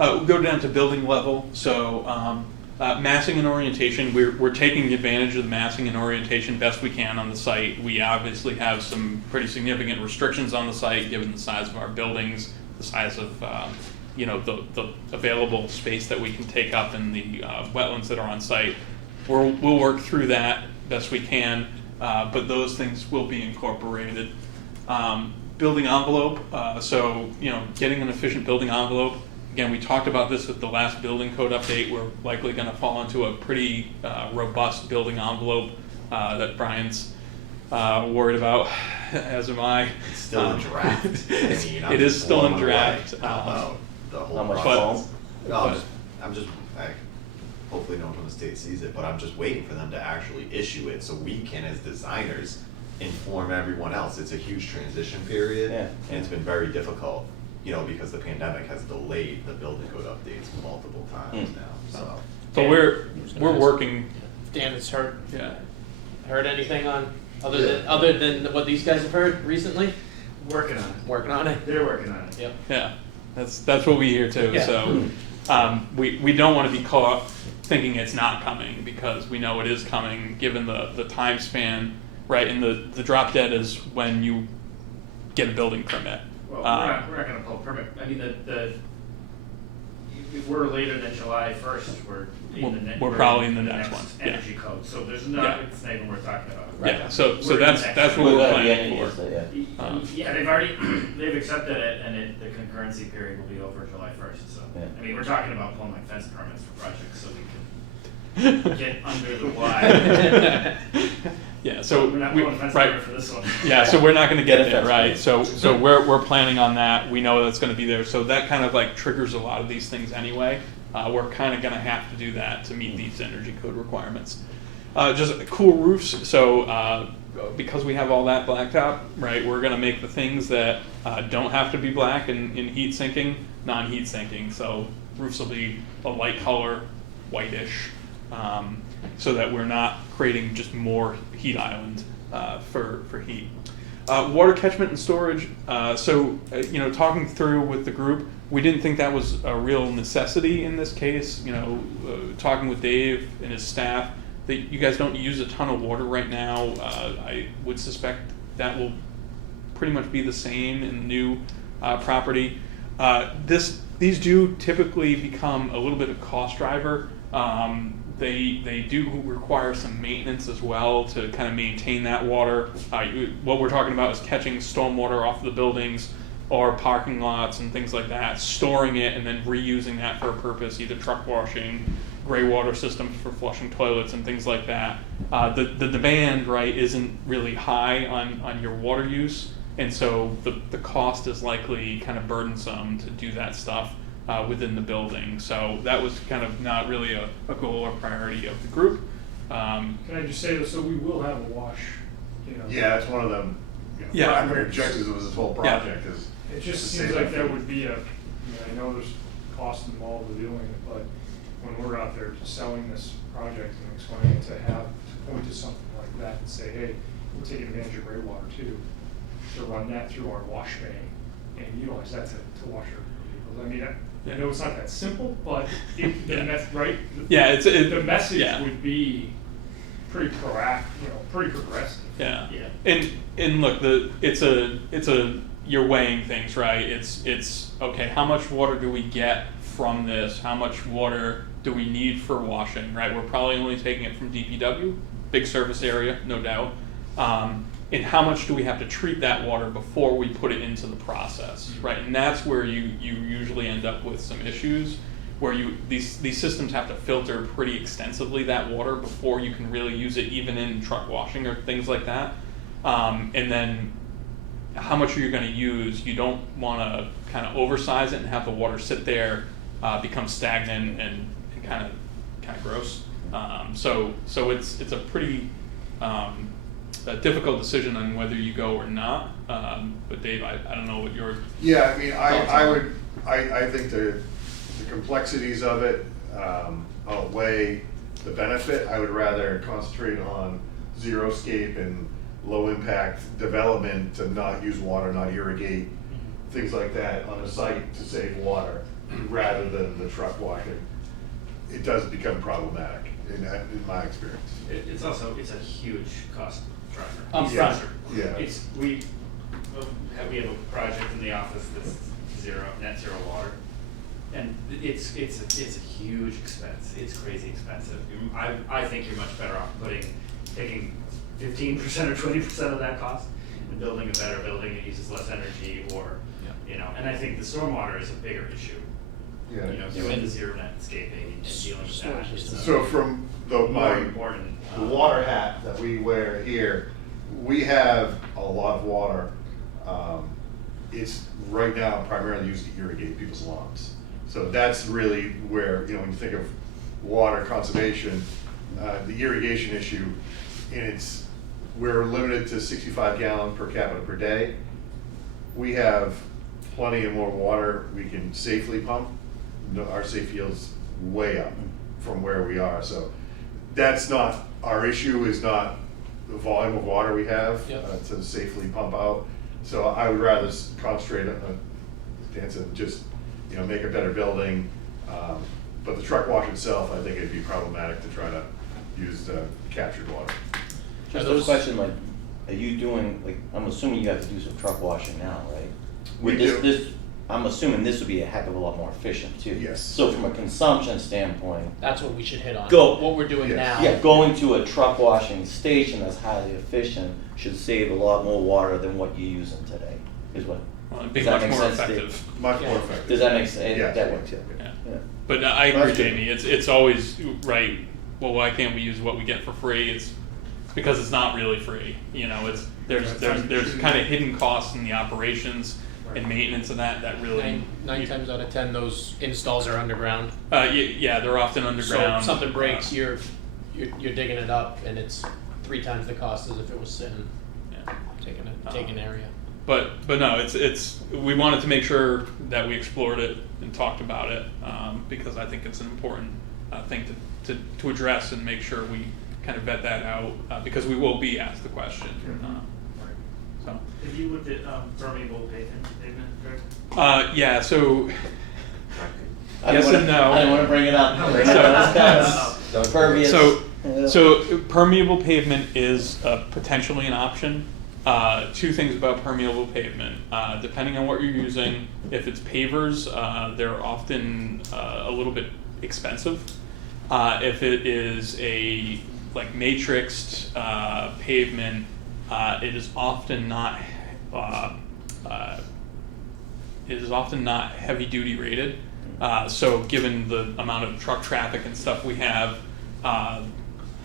All right. We'll go down to building level. So massing and orientation, we're taking advantage of the massing and orientation best we can on the site. We obviously have some pretty significant restrictions on the site, given the size of our buildings, the size of the available space that we can take up in the wetlands that are on site. We'll work through that best we can, but those things will be incorporated. Building envelope, so getting an efficient building envelope. Again, we talked about this at the last building code update. We're likely going to fall into a pretty robust building envelope that Brian's worried about, as am I. It's still in draft. I mean, I'm It is just still in blown away draft. about the whole How much process. foam? No, hopefully no one from the state sees it, but I'm just waiting for them to actually issue it so we can, as designers, inform everyone else. It's a huge transition period, Yeah. and it's been very difficult, because the pandemic has delayed the building code updates multiple times Mm. now, so. So we're working. Dan has heard Yeah. anything on other than what these guys have heard recently? Working on it. Working on it. They're working on it. Yep. Yeah, that's what we hear too. Yeah. So we don't want to be caught thinking it's not coming, because we know it is coming, given the time span, right? And the drop dead is when you get a building permit, Well, we're not gonna pull a permit, I mean, if we're later than July 1st, we're We're probably in the next one, yeah. energy code, so there's it's not even worth talking about. Yeah, so We're in the that's next what one. we're Well, planning yeah, for. yeah. Yeah, they've accepted it, and the concurrency period will be over July 1st, so, Yeah. I mean, we're talking about pulling like fence permits for projects, so we can get under the wire. Yeah, so We're not we, pulling fence right, permit for this one. yeah, so we're not gonna get Get a there, fence right? permit. So we're planning on that, we know that's gonna be there, so that kind of like triggers a lot of these things anyway. We're kind of gonna have to do that to meet these energy code requirements. Just cool roofs, so because we have all that blacktop, right, we're gonna make the things that don't have to be black in heat sinking, non-heat sinking. So roofs will be a light color, whitish, so that we're not creating just more heat island for heat. Water catchment and storage, you know, talking through with the group, we didn't think that was a real necessity in this case. You know, talking with Dave and his staff, that you guys don't use a ton of water right now. I would suspect that will pretty much be the same in the new property. These do typically become a little bit of cost driver. They do require some maintenance as well to kind of maintain that water. What we're talking about is catching stormwater off the buildings or parking lots and things like that, storing it and then reusing that for a purpose, either truck washing, gray water systems for flushing toilets and things like that. The demand, right, isn't really high on your water use, and so the cost is likely kind of burdensome to do that stuff within the building. So that was kind of not really a goal or priority of the group. Can I just say this, so we will have a wash, you know? Yeah, that's one of them, Yeah. primary objectives of this whole Yeah. project is. It just to seems save like that that food. would be I know there's cost involved with doing it, but when we're out there selling this project and explaining it, to point to something like that and say, hey, we're taking advantage of gray water too, to run that through our wash bay and utilize that to wash our vehicles. I mean, I know it's not that simple, but right? Yeah, The message yeah. would be pretty proactive, pretty progressive. Yeah. Yeah. And look, it's a you're weighing things, right? It's okay, how much water do we get from this? How much water do we need for washing, right? We're probably only taking it from DPW, big surface area, no doubt. And how much do we have to treat that water before we put it into the process, right? And that's where you usually end up with some issues, where these systems have to filter pretty extensively that water before you can really use it, even in truck washing or things like that. And then how much are you going to use? You don't want to kind of oversize it and have the water sit there, become stagnant and kind of gross. So it's a pretty a difficult decision on whether you go or not. But Dave, I don't know what your Yeah, I mean, thoughts I think the complexities of it outweigh the benefit. I would rather concentrate on zero-scape and low-impact development to not use water, not irrigate, things like that on a site to save water, rather than the truck washing. It does become problematic in my experience. It's a huge cost driver. Upfront. Yeah. We have a project in the office that's net zero water, and it's a huge expense. It's crazy expensive. I think you're much better off taking 15% or 20% of that cost and building a better building that uses less energy, or and I think the stormwater is a bigger issue. Yeah. Doing the zero net escaping and dealing with that is So from more important. the water hat that we wear here, we have a lot of water. It's right now primarily used to irrigate people's lawns. So that's really where, when you think of water conservation, the irrigation issue, and we're limited to 65 gallons per capita per day. We have plenty of more water we can safely pump. Our safe yield's way up from where we are, so that's not, our issue is not the volume of water we have to safely pump out. So I would rather concentrate on, Dan said, just make a better building. But the truck wash itself, I think it'd be problematic to try to use captured water. Just a question, like, are you doing, like, I'm assuming you have to do some truck washing now, right? With We this, do. this, I'm assuming this would be a heck of a lot more efficient too. Yes. So from a consumption standpoint, That's what we should hit on. Go. What we're doing Yes. now. yeah, going to a truck washing station that's highly efficient should save a lot more water than what you're using today, is what, Well, it'd does be that much make more sense, effective. Steve? Much Yeah. more effective. Does that make sense? Yes. That works, yeah. Yeah. Yeah. But I agree, That's good. Jamie. It's always right. Well, why can't we use what we get for free? It's because it's not really free. You know, it's there's kind of hidden costs in the operations and maintenance of that really. Nine times out of 10, those installs are underground. Yeah, they're often So underground. if something breaks, you're digging it up, and it's 3 times the cost as if it was sitting, Yeah. taking area. But no, it's we wanted to make sure that we explored it and talked about it because I think it's an important thing to address and make sure we kind of vet that out because we will be asked the question. So Have you looked at permeable pavement, Greg? yeah, so I didn't Yes wanna- and no. I didn't wanna bring it up. Bring it up. That's pervious. Yeah. So permeable pavement is potentially an option. 2 things about permeable pavement. Depending on what you're using, if it's pavers, they're often a little bit expensive. If it is a like matrixed pavement, it is often not heavy duty rated. So given the amount of truck traffic and stuff we have,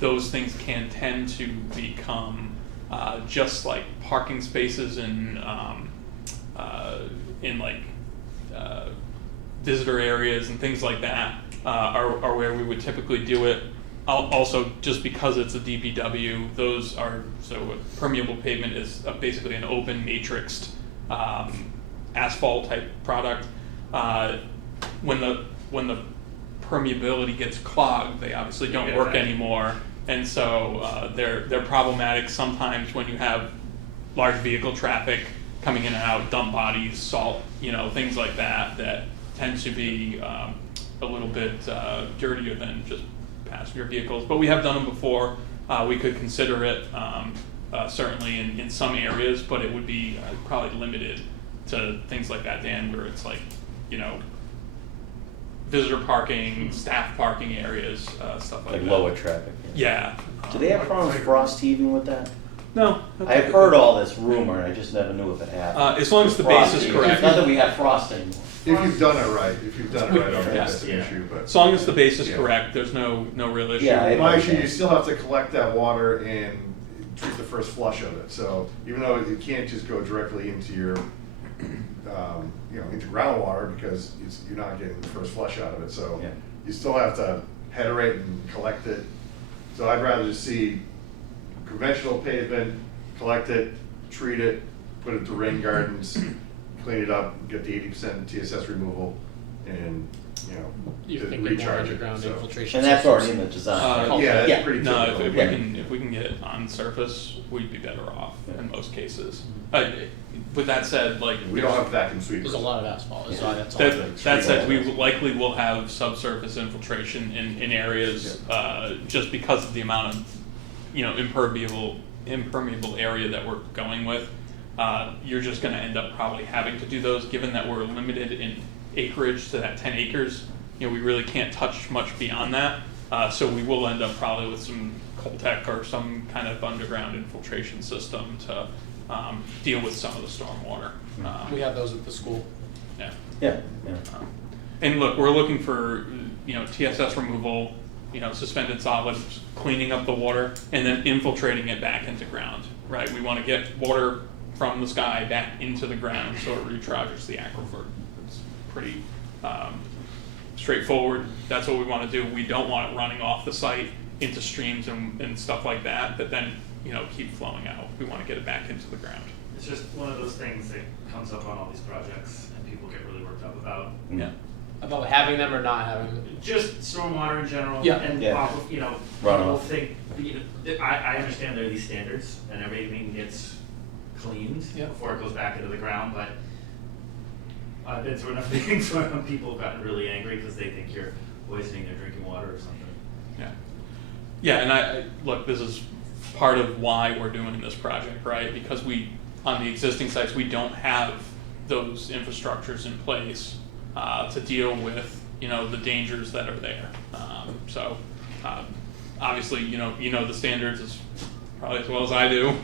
those things can tend to become just like parking spaces in like visitor areas and things like that are where we would typically do it. Also, just because it's a DPW, those are so a permeable pavement is basically an open matrixed asphalt type product. When the permeability gets clogged, they obviously don't work anymore, and so they're problematic sometimes when you have large vehicle traffic coming in and out, dump bodies, salt, things like that tend to be a little bit dirtier than just passenger vehicles. But we have done them before. We could consider it certainly in some areas, but it would be probably limited to things like that, Dan, where it's like visitor parking, staff parking areas, stuff like Like that. lower traffic. Yeah. Do they have problems frost heaving with that? No. I've heard all this rumor, I just never knew if it happened. As long as the Frost base is heaving. correct. Not that we have frost anymore. If you've done it right, I don't think Yeah. that's an issue, but. As long as the base is Yeah. correct, there's no real issue. Yeah, Well, actually, you still have to collect that water and treat the first flush of it, so even though you can't just go directly into your, into groundwater because you're not getting the first flush out of it, so Yeah. you still have to header it and collect it. So I'd rather just see conventional pavement, collect it, treat it, put it to rain gardens, clean it up, get the 80% TSS removal, and, You're to thinking more recharge it. underground So. infiltration And that's systems. already in the design. Uh, Yeah, Yeah. that's pretty No, typical. if we can get it on surface, we'd be better off in most cases. With that said, like We don't have vacuum sweepers. There's a lot of asphalt, so Yeah. that's all. that said, we likely will have subsurface infiltration in areas just because of the amount of impermeable area that we're going with. You're just going to end up probably having to do those, given that we're limited in acreage to that 10 acres. We really can't touch much beyond that. So we will end up probably with some Coltech or some kind of underground infiltration system to deal with some of the stormwater. We have those at the school. Yeah. Yeah, yeah. And look, we're looking for, TSS removal, suspended solids, cleaning up the water, and then infiltrating it back into ground, right? We want to get water from the sky back into the ground so it recharges the aquifer. It's pretty straightforward. That's what we want to do. We don't want it running off the site into streams and stuff like that then, keep flowing out. We want to get it back into the ground. It's just one of those things that comes up on all these projects and people get really worked up about. Yeah. About having them or not having them. Just stormwater in general. Yeah. And Yeah. off of, people Runoff. think, I understand there are these standards and everything gets cleaned Yeah. before it goes back into the ground, but I've been through enough meetings where people have gotten really angry because they think you're poisoning their drinking water or something. Yeah. Yeah, and I look, this is part of why we're doing this project, right? Because on the existing sites, we don't have those infrastructures in place to deal with, the dangers that are there. Obviously, the standards as probably as well as I do.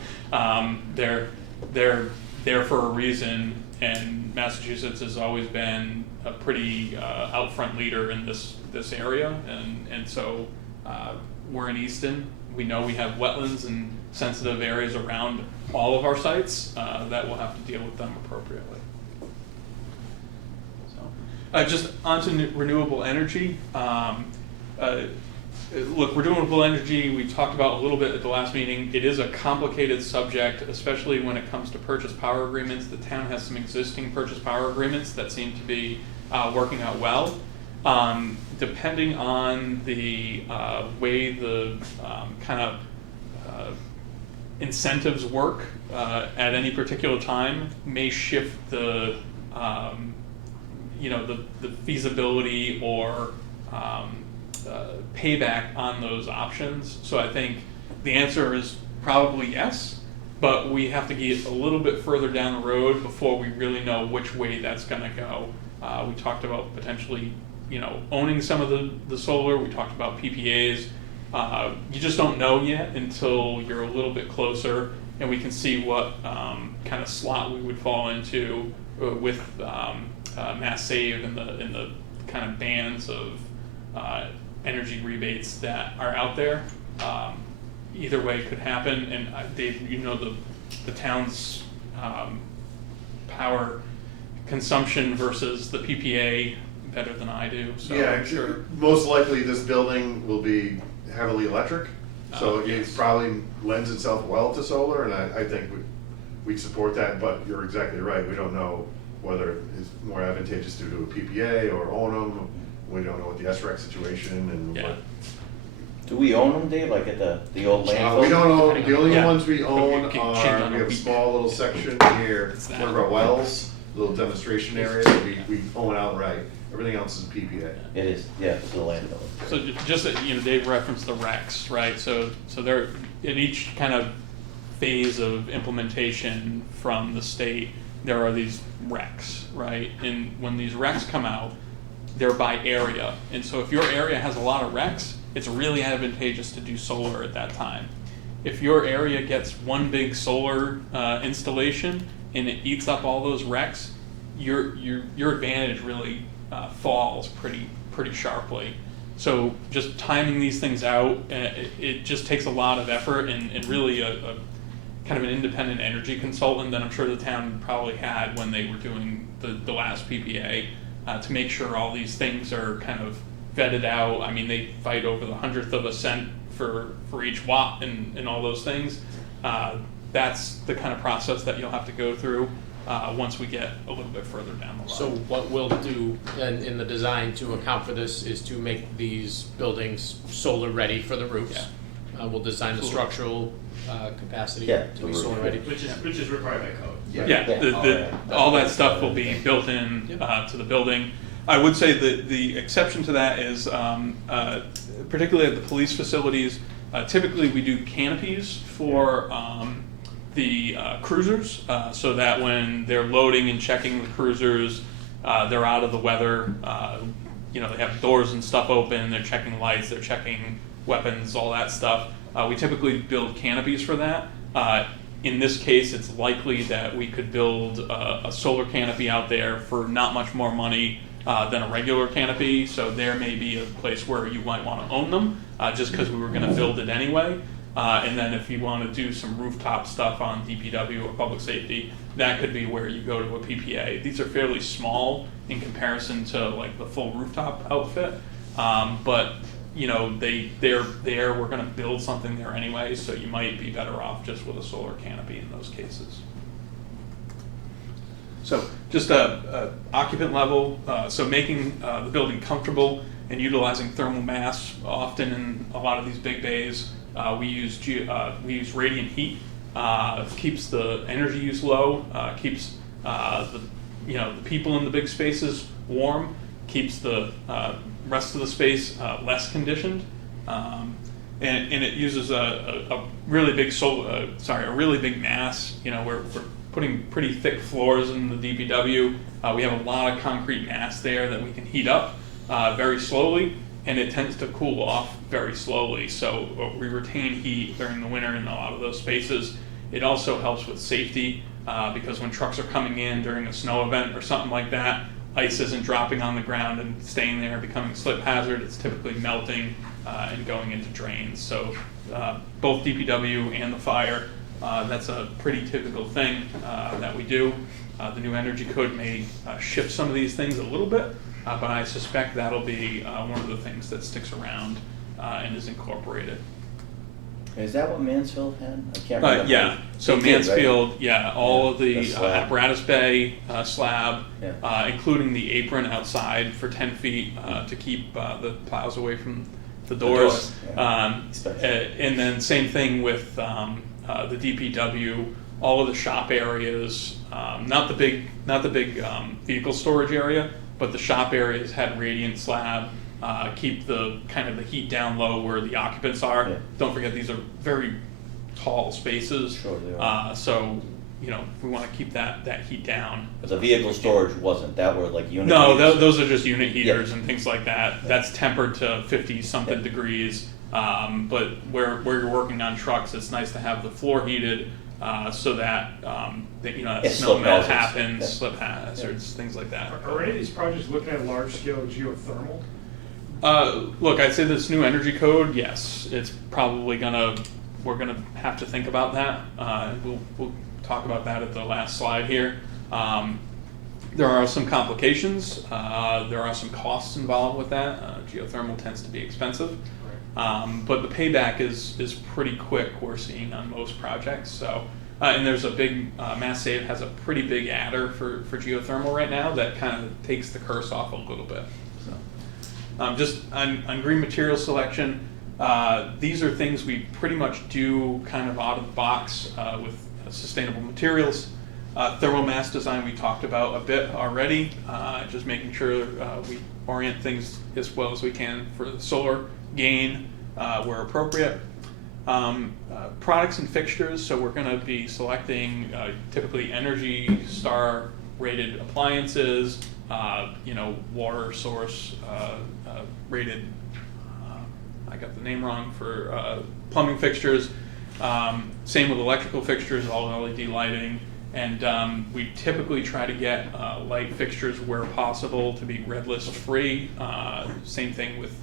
They're there for a reason, and Massachusetts has always been a pretty out front leader in this area, and so we're in Easton. We know we have wetlands and sensitive areas around all of our sites that we'll have to deal with them appropriately. So, just onto renewable energy. Look, renewable energy, we talked about a little bit at the last meeting. It is a complicated subject, especially when it comes to purchase power agreements. The town has some existing purchase power agreements that seem to be working out well. Depending on the way the kind of incentives work at any particular time may shift the the feasibility or payback on those options. So I think the answer is probably yes, but we have to get a little bit further down the road before we really know which way that's going to go. We talked about potentially, owning some of the solar. We talked about PPAs. You just don't know yet until you're a little bit closer, and we can see what kind of slot we would fall into with Mass Save and the kind of bands of energy rebates that are out there. Either way could happen, and Dave, the town's power consumption versus the PPA better than I do. So Yeah, I'm sure. most likely this building will be heavily electric, so it Yes. probably lends itself well to solar, and I think we'd support that, but you're exactly right. We don't know whether it's more advantageous to do a PPA or own them. We don't know what the SREC situation and Yeah. what. Do we own them, Dave, like at the old landfill? We don't own, the only Yeah. ones we own You can are, change on we a have a week. small little section here, It's that. one of our wells, little demonstration area that we own outright. Everything else is PPA. It is, yeah, it's the landfill. So just that, Dave referenced the RECs, right? So they're in each kind of phase of implementation from the state, there are these RECs, right? And when these RECs come out, they're by area. And so if your area has a lot of RECs, it's really advantageous to do solar at that time. If your area gets one big solar installation and it eats up all those RECs, your advantage really falls pretty sharply. So just timing these things out, it just takes a lot of effort and really a kind of an independent energy consultant that I'm sure the town probably had when they were doing the last PPA to make sure all these things are kind of vetted out. I mean, they fight over the 100th of a cent for each watt and all those things. That's the kind of process that you'll have to go through once we get a little bit further down the line. So what we'll do in the design to account for this is to make these buildings solar ready for the roofs. We'll design the Absolutely. structural capacity Yeah, to the be roof, solar ready. Which is required by code. Yeah, all that stuff will be built in to the building. I would say that the exception to that is, particularly at the police facilities, typically we do canopies for the cruisers, so that when they're loading and checking the cruisers, they're out of the weather. They have doors and stuff open, they're checking lights, they're checking weapons, all that stuff. We typically build canopies for that. In this case, it's likely that we could build a solar canopy out there for not much more money than a regular canopy. So there may be a place where you might want to own them, just because we were going to build it anyway. And then if you want to do some rooftop stuff on DPW or public safety, that could be where you go to a PPA. These are fairly small in comparison to like the full rooftop outfit, but they're there. We're going to build something there anyway, so you might be better off just with a solar canopy in those cases. So just occupant level, so making the building comfortable and utilizing thermal mass. Often in a lot of these big bays, we use radiant heat. Keeps the energy use low. Keeps the people in the big spaces warm. Keeps the rest of the space less conditioned. And it uses a really big a really big mass. We're putting pretty thick floors in the DPW. We have a lot of concrete mass there that we can heat up very slowly, and it tends to cool off very slowly. So we retain heat during the winter in a lot of those spaces. It also helps with safety because when trucks are coming in during a snow event or something like that, ice isn't dropping on the ground and staying there, becoming a slip hazard. It's typically melting and going into drains. So both DPW and the fire, that's a pretty typical thing that we do. The new energy code may shift some of these things a little bit, but I suspect that'll be one of the things that sticks around and is incorporated. Is that what Mansfield had? I can't remember. Yeah, so They did, right? Mansfield, yeah, all Yeah, of the the slab. apparatus bay slab, Yeah. including the apron outside for 10 feet to keep the plows away from the doors, doors. yeah. Especially. And then same thing with the DPW, all of the shop areas, not the big vehicle storage area, but the shop areas had radiant slab. Keep the kind of the heat down low where the occupants are. Yeah. Don't forget these are very tall spaces. Sure they are. So we want to keep that heat down. But the vehicle storage wasn't, that were like unit No, heaters? those are just unit heaters Yeah. and things like that. That's tempered to 50 something Yeah. degrees. But where you're working on trucks, it's nice to have the floor heated so that that Yeah, snow slip melt hazards. happens, Yeah. slip hazards, things like that. Are any of these projects looking at large scale geothermal? Look, I'd say this new energy code, yes, it's probably we're gonna have to think about that. We'll talk about that at the last slide here. There are some complications. There are some costs involved with that. Geothermal tends to be expensive. But the payback is pretty quick, we're seeing on most projects. So, and there's a big, Mass Save has a pretty big adder for geothermal right now that kind of takes the curse off a little bit. So, just on green material selection, these are things we pretty much do kind of out of the box with sustainable materials. Thermal mass design we talked about a bit already, just making sure we orient things as well as we can for the solar gain where appropriate. Products and fixtures, so we're going to be selecting typically Energy Star rated appliances, water source rated, I got the name wrong, for plumbing fixtures. Same with electrical fixtures, all LED lighting. And we typically try to get light fixtures where possible to be red list free. Same thing with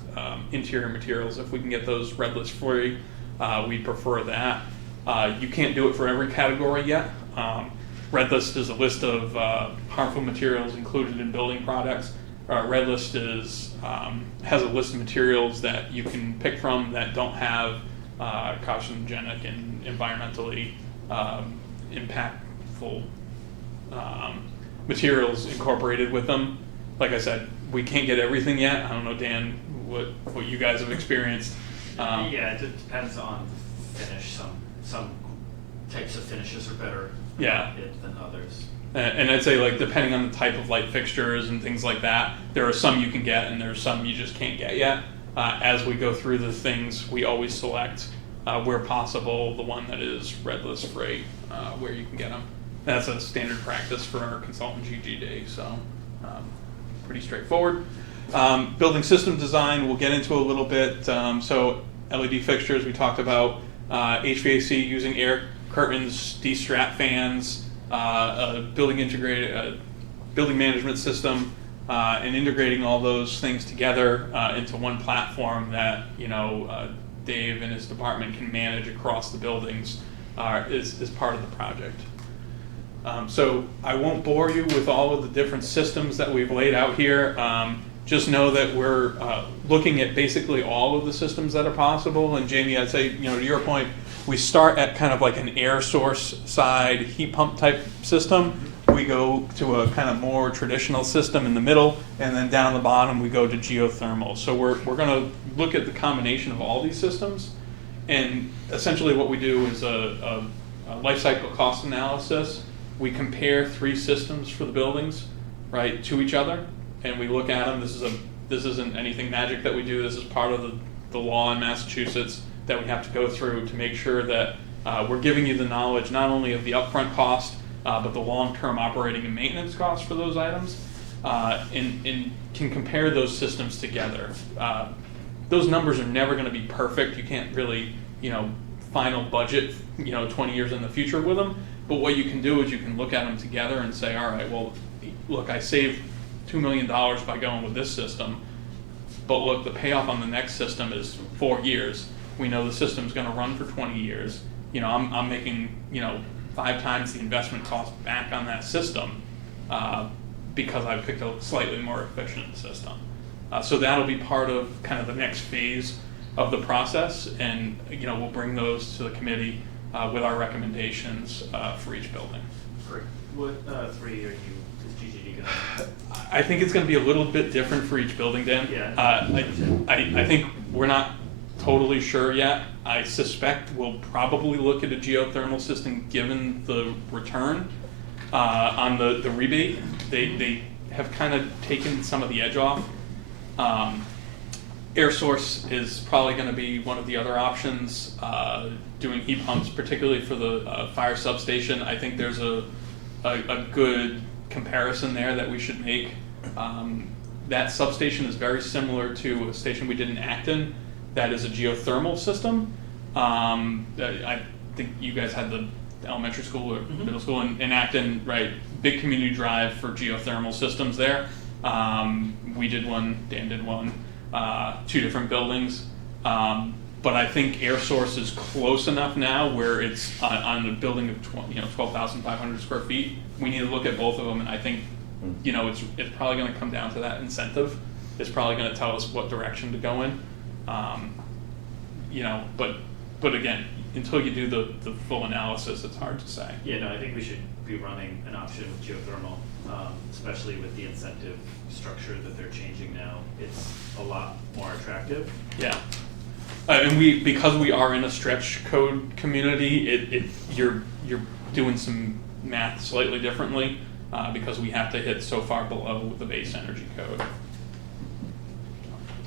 interior materials. If we can get those red list free, we prefer that. You can't do it for every category yet. Red list is a list of harmful materials included in building products. Red list has a list of materials that you can pick from that don't have carcinogenic and environmentally impactful materials incorporated with them. Like I said, we can't get everything yet. I don't know, Dan, what you guys have experienced. Yeah, it depends on the finish. Some types of finishes are better than others. And I'd say, like, depending on the type of light fixtures and things like that, there are some you can get and there's some you just can't get yet. As we go through the things, we always select, where possible, the one that is red list free, where you can get them. That's a standard practice for our consultant GGD, so pretty straightforward. Building system design, we'll get into a little bit. So LED fixtures, we talked about HVAC using air curtains, de-strap fans, building management system, and integrating all those things together into one platform that Dave and his department can manage across the buildings is part of the project. So I won't bore you with all of the different systems that we've laid out here. Just know that we're looking at basically all of the systems that are possible. And Jamie, I'd say, to your point, we start at kind of like an air source side heat pump type system. We go to a kind of more traditional system in the middle, and then down the bottom we go to geothermal. So we're going to look at the combination of all these systems, and essentially what we do is a life cycle cost analysis. We compare 3 systems for the buildings, right, to each other, and we look at them. This isn't anything magic that we do. This is part of the law in Massachusetts that we have to go through to make sure that we're giving you the knowledge not only of the upfront cost, but the long-term operating and maintenance costs for those items, and can compare those systems together. Those numbers are never going to be perfect. You can't really, final budget, 20 years in the future with them. But what you can do is you can look at them together and say, all right, well, look, I saved $2 million by going with this system, but look, the payoff on the next system is 4 years. We know the system's going to run for 20 years. I'm making 5 times the investment cost back on that system because I picked a slightly more efficient system. So that'll be part of kind of the next phase of the process, and we'll bring those to the committee with our recommendations for each building. Great. What 3 are you, is GGD gonna? I think it's going to be a little bit different for each building, Dan. Yeah. I think we're not totally sure yet. I suspect we'll probably look at a geothermal system given the return on the rebate. They have kind of taken some of the edge off. Air source is probably going to be one of the other options. Doing heat pumps, particularly for the fire substation, I think there's a good comparison there that we should make. That substation is very similar to a station we did in Acton that is a geothermal system. I think you guys had the elementary school or middle school in Acton, right? Big community drive for geothermal systems there. We did one, Dan did one, 2 different buildings. But I think air source is close enough now where it's on a building of 12,500 square feet. We need to look at both of them, and I think it's probably going to come down to that incentive. It's probably going to tell us what direction to go in. But again, until you do the full analysis, it's hard to say. Yeah, no, I think we should be running an option with geothermal, especially with the incentive structure that they're changing now. It's a lot more attractive. Yeah. And because we are in a stretch code community, you're doing some math slightly differently because we have to hit so far below the base energy code.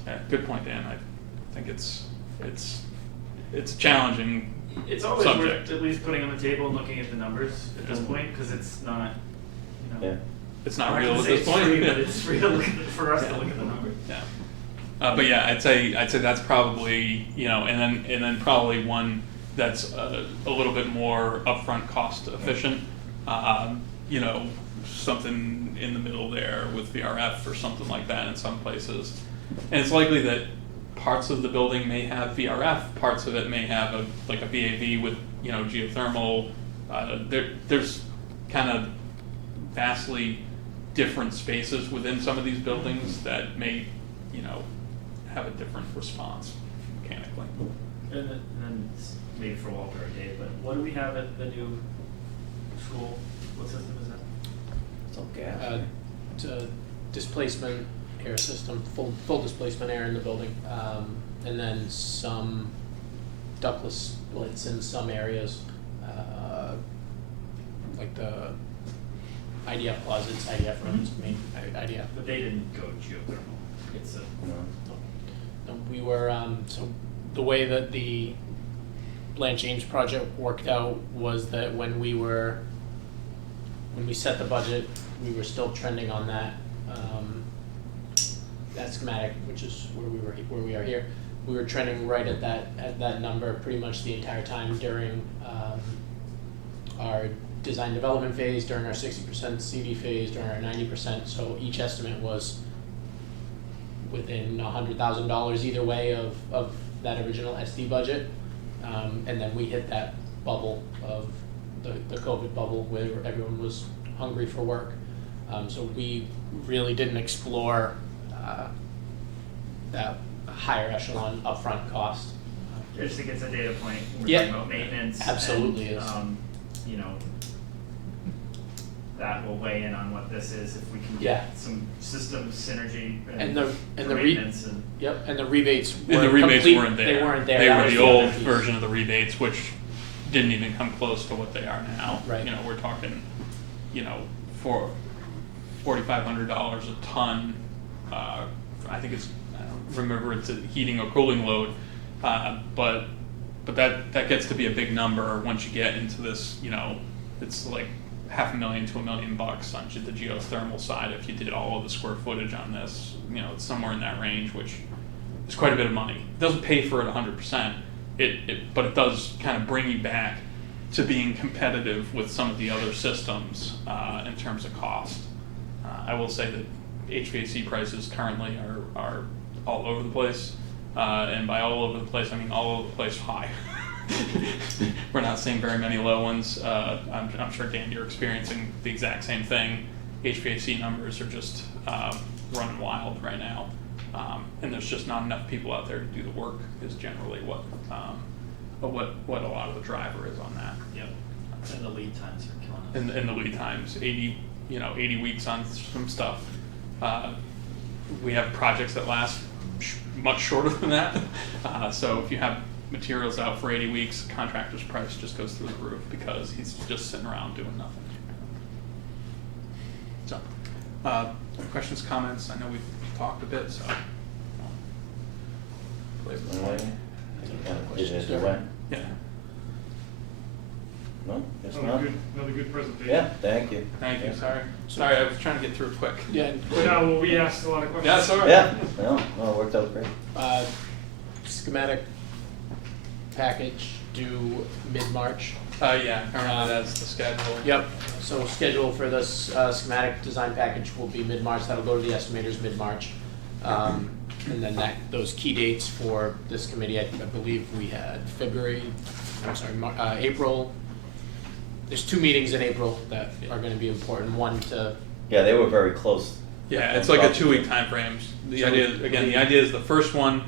Yeah, good point, Dan. I think it's a challenging It's always subject. worth at least putting on the table and looking at the numbers at this point, because it's not, Yeah. It's not I'm real gonna at say this it's point. free, but it's real for us to look at the numbers. Yeah. But yeah, I'd say that's probably and then probably one that's a little bit more upfront cost efficient. Something in the middle there with VRF or something like that in some places, and it's likely that parts of the building may have VRF, parts of it may have a VAV with geothermal. There's kind of vastly different spaces within some of these buildings that may have a different response mechanically. And then maybe for Walter or Dave, but what do we have at the new school? What system is that? It's all gas. It's a displacement air system, full displacement air in the building, and then some ductless splits in some areas, like the IDF closets, IDF rooms, IDF. But they didn't go geothermal. It's a No, we were, so the way that the Blanche James project worked out was that when we set the budget, we were still trending on that schematic, which is where we are here. We were trending right at that number pretty much the entire time during our design development phase, during our 60% CD phase, during our 90%. So each estimate was within $100,000 either way of that original SD budget, and then we hit that bubble of the COVID bubble where everyone was hungry for work. So we really didn't explore that higher echelon upfront cost. I just think it's a data point when we're Yeah, talking about maintenance. absolutely and, is. That will weigh in on what this is if we can Yeah. get some system synergy And the for re- maintenance and. Yep, and the rebates And the were rebates complete- weren't there. They weren't there. They That were was the other old piece. version of the rebates, which didn't even come close to what they are now. Right. We're talking, for $4,500 a ton. I think it's, I don't remember it's a heating or cooling load, but that gets to be a big number once you get into this. It's like $500,000 to $1 million on the geothermal side if you did all of the square footage on this. You know, it's somewhere in that range, which is quite a bit of money. It doesn't pay for it 100%, but it does kind of bring you back to being competitive with some of the other systems in terms of cost. I will say that HVAC prices currently are all over the place, and by all over the place, I mean all over the place high. We're not seeing very many low ones. I'm sure, Dan, you're experiencing the exact same thing. HVAC numbers are just running wild right now, and there's just not enough people out there to do the work. Is generally what a lot of the driver is on that. Yep. And the lead times are killing us. And the lead times, 80 weeks on some stuff. We have projects that last much shorter than that. So if you have materials out for 80 weeks, contractor's price just goes through the roof because he's just sitting around doing nothing. So, questions, comments? I know we've talked a bit, so. Play with the All right. mic. Questions, Dwayne? Yeah. No, guess not. Another good presentation. Yeah, thank you. Thank you. Yeah. Sorry, I was trying to get through it quick. Yeah. But now, well, we asked a lot of questions. Yeah, sorry. Yeah, no, it worked out great. Schematic package due mid-March. Yeah, currently that's the schedule. Yep, so schedule for this schematic design package will be mid-March, that'll go to the estimators mid-March. And then those key dates for this committee, I believe we had April. There's 2 meetings in April that are gonna be important, one to, Yeah, they were very close. Yeah, it's like a 2-week time frame. The idea is the first one,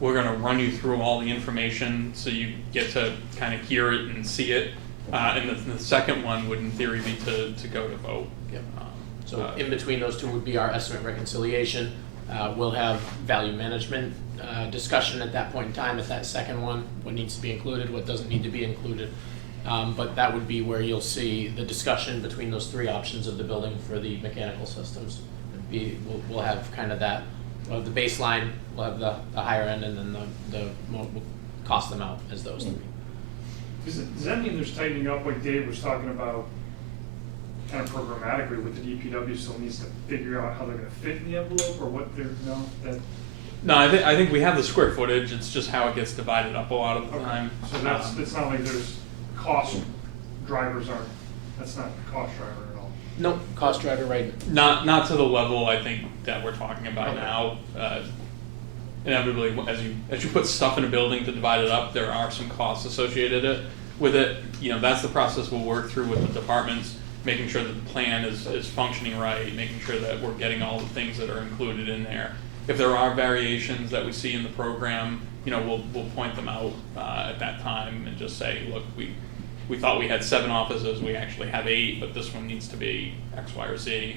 we're gonna run you through all the information so you get to kind of hear it and see it. And the second one would in theory be to go to vote. yep. So in between those 2 would be our estimate reconciliation. We'll have value management discussion at that point in time, at that second one, what needs to be included, what doesn't need to be included. But that would be where you'll see the discussion between those 3 options of the building for the mechanical systems. We'll have kind of that, we'll have the baseline, we'll have the higher end, and then we'll cost them out as those 3. Does that mean there's tightening up, like Dave was talking about, kind of programmatically with the DPW still needs to figure out how they're gonna fit in the envelope, or what they're, No, I think we have the square footage. It's just how it gets divided up a lot of the Okay. time. So it's not like there's cost drivers that's not the cost driver at all. Nope, cost driver, right. Not to the level I think that we're talking about Okay. now. Inevitably, as you put stuff in a building to divide it up, there are some costs associated with it. That's the process we'll work through with the departments, making sure that the plan is functioning right, making sure that we're getting all the things that are included in there. If there are variations that we see in the program, we'll point them out at that time and just say, look, we thought we had 7 offices, we actually have 8, but this one needs to be X, Y, or Z.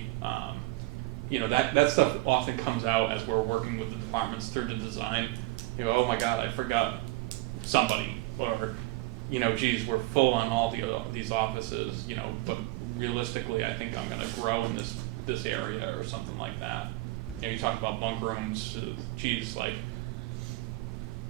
That stuff often comes out as we're working with the departments through the design. Oh my God, I forgot somebody, or geez, we're full on all these offices. But realistically, I think I'm going to grow in this area or something like that. You talk about bunk rooms. Geez, like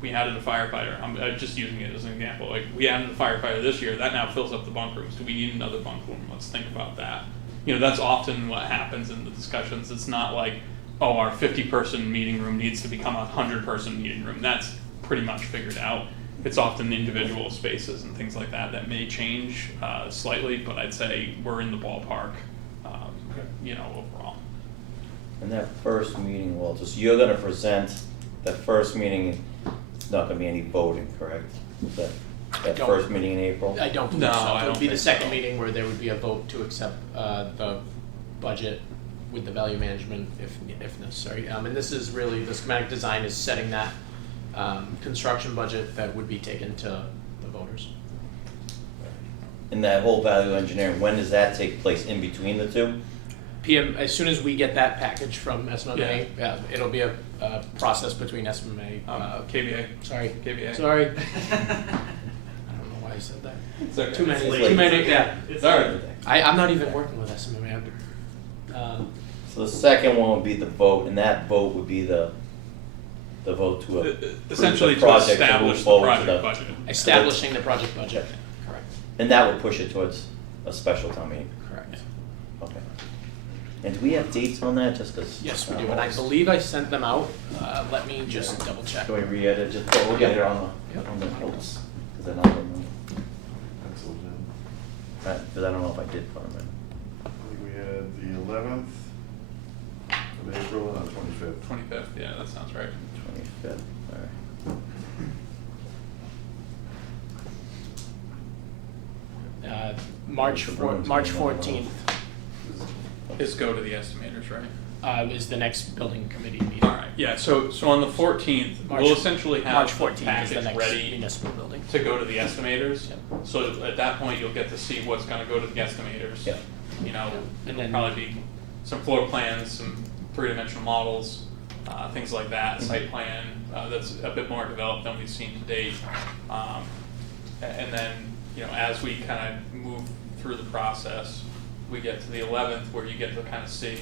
we added a firefighter. I'm just using it as an example. Like we added a firefighter this year. That now fills up the bunk rooms. Do we need another bunk room? Let's think about that. That's often what happens in the discussions. It's not like, oh, our 50-person meeting room needs to become a 100-person meeting room. That's pretty much figured out. It's often individual spaces and things like that may change slightly, but I'd say we're in the ballpark, overall. And that first meeting, Walter, so you're gonna present that first meeting, it's not gonna be any voting, correct? That don't- first meeting in April? I don't believe No, so. I It don't would be the think second so. meeting where there would be a vote to accept the budget with the value management if necessary. And this is really, the schematic design is setting that construction budget that would be taken to the voters. And that whole value engineering, when does that take place, in between the 2? PM, as soon as we get that package from SMMA, it'll be a process between SMMA, KBA. sorry. KBA. Sorry. I don't know why I said that. It's okay. Too many, It's too late. many, yeah. It's Sorry. I'm not even working with SMMA. So the second one would be the vote, and that vote would be the vote to Essentially approve the to project establish move the forward to project budget. Establishing the project budget, correct. And that would push it towards a special town meeting. Correct. Correct. Okay. And do we have dates on that, just 'cause? Yes, we do, and I believe I sent them out. Let me just double check. Can we re-edit, just, we'll get it on Yep. the notes, because I don't remember. Penciled in. Because I don't know if I did put them in. I think we had the 11th of April and the 25th. 25th, yeah, that sounds right. 25th, all right. March The room's March going on. 14th Is go to the estimators, right? is the next building committee meeting. All right, yeah, so on the 14th, we'll essentially March have the 14th is the package next ready municipal building. to go to the estimators. Yep. So at that point, you'll get to see what's gonna go to the estimators. Yeah. You know, And it'll then- probably be some floor plans, some three-dimensional models, things like that, Mm-hmm. site plan, that's a bit more developed than we've seen to date. And then, you know, as we kind of move through the process, we get to the 11th where you get to kind of see,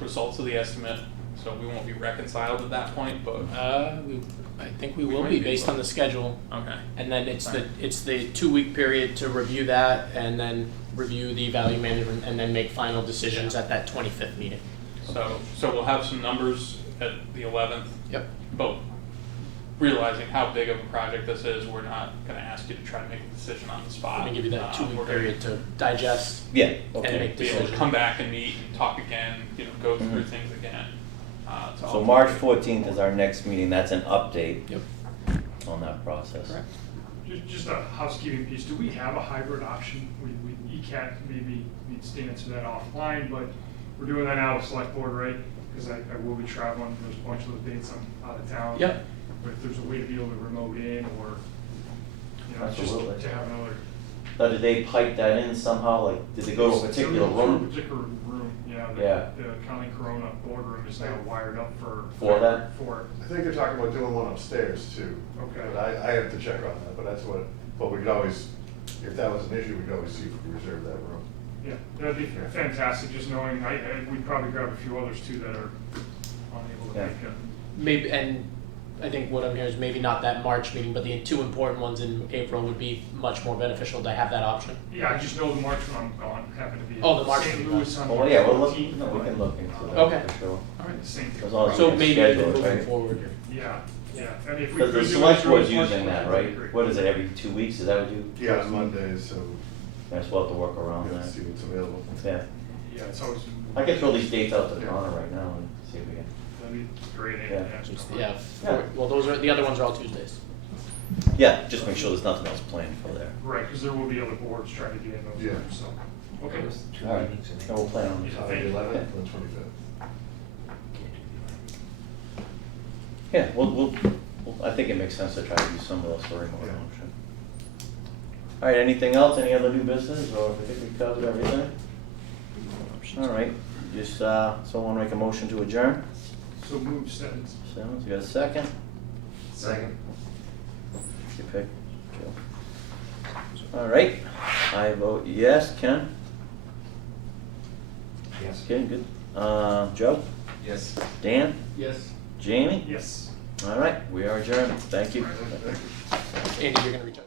results of the estimate. So we won't be reconciled at that point, but, I think we We will might be be, based but- on the schedule. okay. And then it's Right. the 2-week period to review that and then review the value management and then make final decisions at that 25th meeting. So we'll have some numbers at the 11th, Yep. but realizing how big of a project this is, we're not gonna ask you to try to make a decision on the spot. I'm gonna give you that We're 2-week gonna period to digest. Yeah, And okay. make Be able to decision. come back and meet and talk again, you know, go through Mhm. things again. to So ultimately- March 14th is our next meeting, that's an update Yep. on that process. Correct. Just a housekeeping piece, do we have a hybrid option? ECAT maybe needs to answer that offline, but we're doing that now with select board, right? Because I will be traveling, there's a bunch of those dates I'm out of town. Yep. But if there's a way to be able to remote in or, you know, Absolutely. just to have another. Now, did they pipe that in somehow, like, did they go to a particular To a room? particular room, yeah. Yeah. The County Corona boardroom is now wired up for. For that? For it. I think they're talking about doing one upstairs too. Okay. But I have to check on that, but that's what, but we could always, if that was an issue, we could always see if we could reserve that room. Yeah, that'd be fantastic, just knowing, we'd probably grab a few others too that are unable to Yeah. make it. Maybe, and I think what I'm hearing is maybe not that March meeting, but the 2 important ones in April would be much more beneficial to have that option. Yeah, I just know the March when I'm gone, happen to be Oh, the in March St. one. Louis on Oh, March yeah, we'll look, 14th. no, we can look into that Okay. for sure. All right. Same thing. As long as So we maybe schedule it, moving right? forward. Yeah, yeah, I mean, if we. Because the could do select it board's through using March, that, that'd be right? great. What is it, every 2 weeks, is that what you? Yeah, on Mondays, so Yes, we'll have to work we're around gonna that. see what's available. Yeah, Yeah, it's always. I can throw these dates out to Yeah. Connor right now and see if we can. That'd be great, Yeah. Yeah, Yeah. well, those are, the other ones are all Tuesdays. Yeah, just make sure there's nothing else planned for there. Right, because there will be other boards trying to get in those Yeah. rooms, so, okay. All right, so we'll plan on Yeah. this. The 11th and the 25th. Yeah, I think it makes sense to try to use some of those for remote Yeah. option. All right, anything else, any other new business, or I think we covered everything? All right, just, someone make a motion to adjourn? So move seven. Simmons, you got a second? Second. You pick, Joe. All right, I vote yes, Ken? Yes. Okay, good. Joe? Yes. Dan? Yes. Jamie? Yes. All right, we are adjourned, thank you. Thank you. Andy, you're gonna reach out.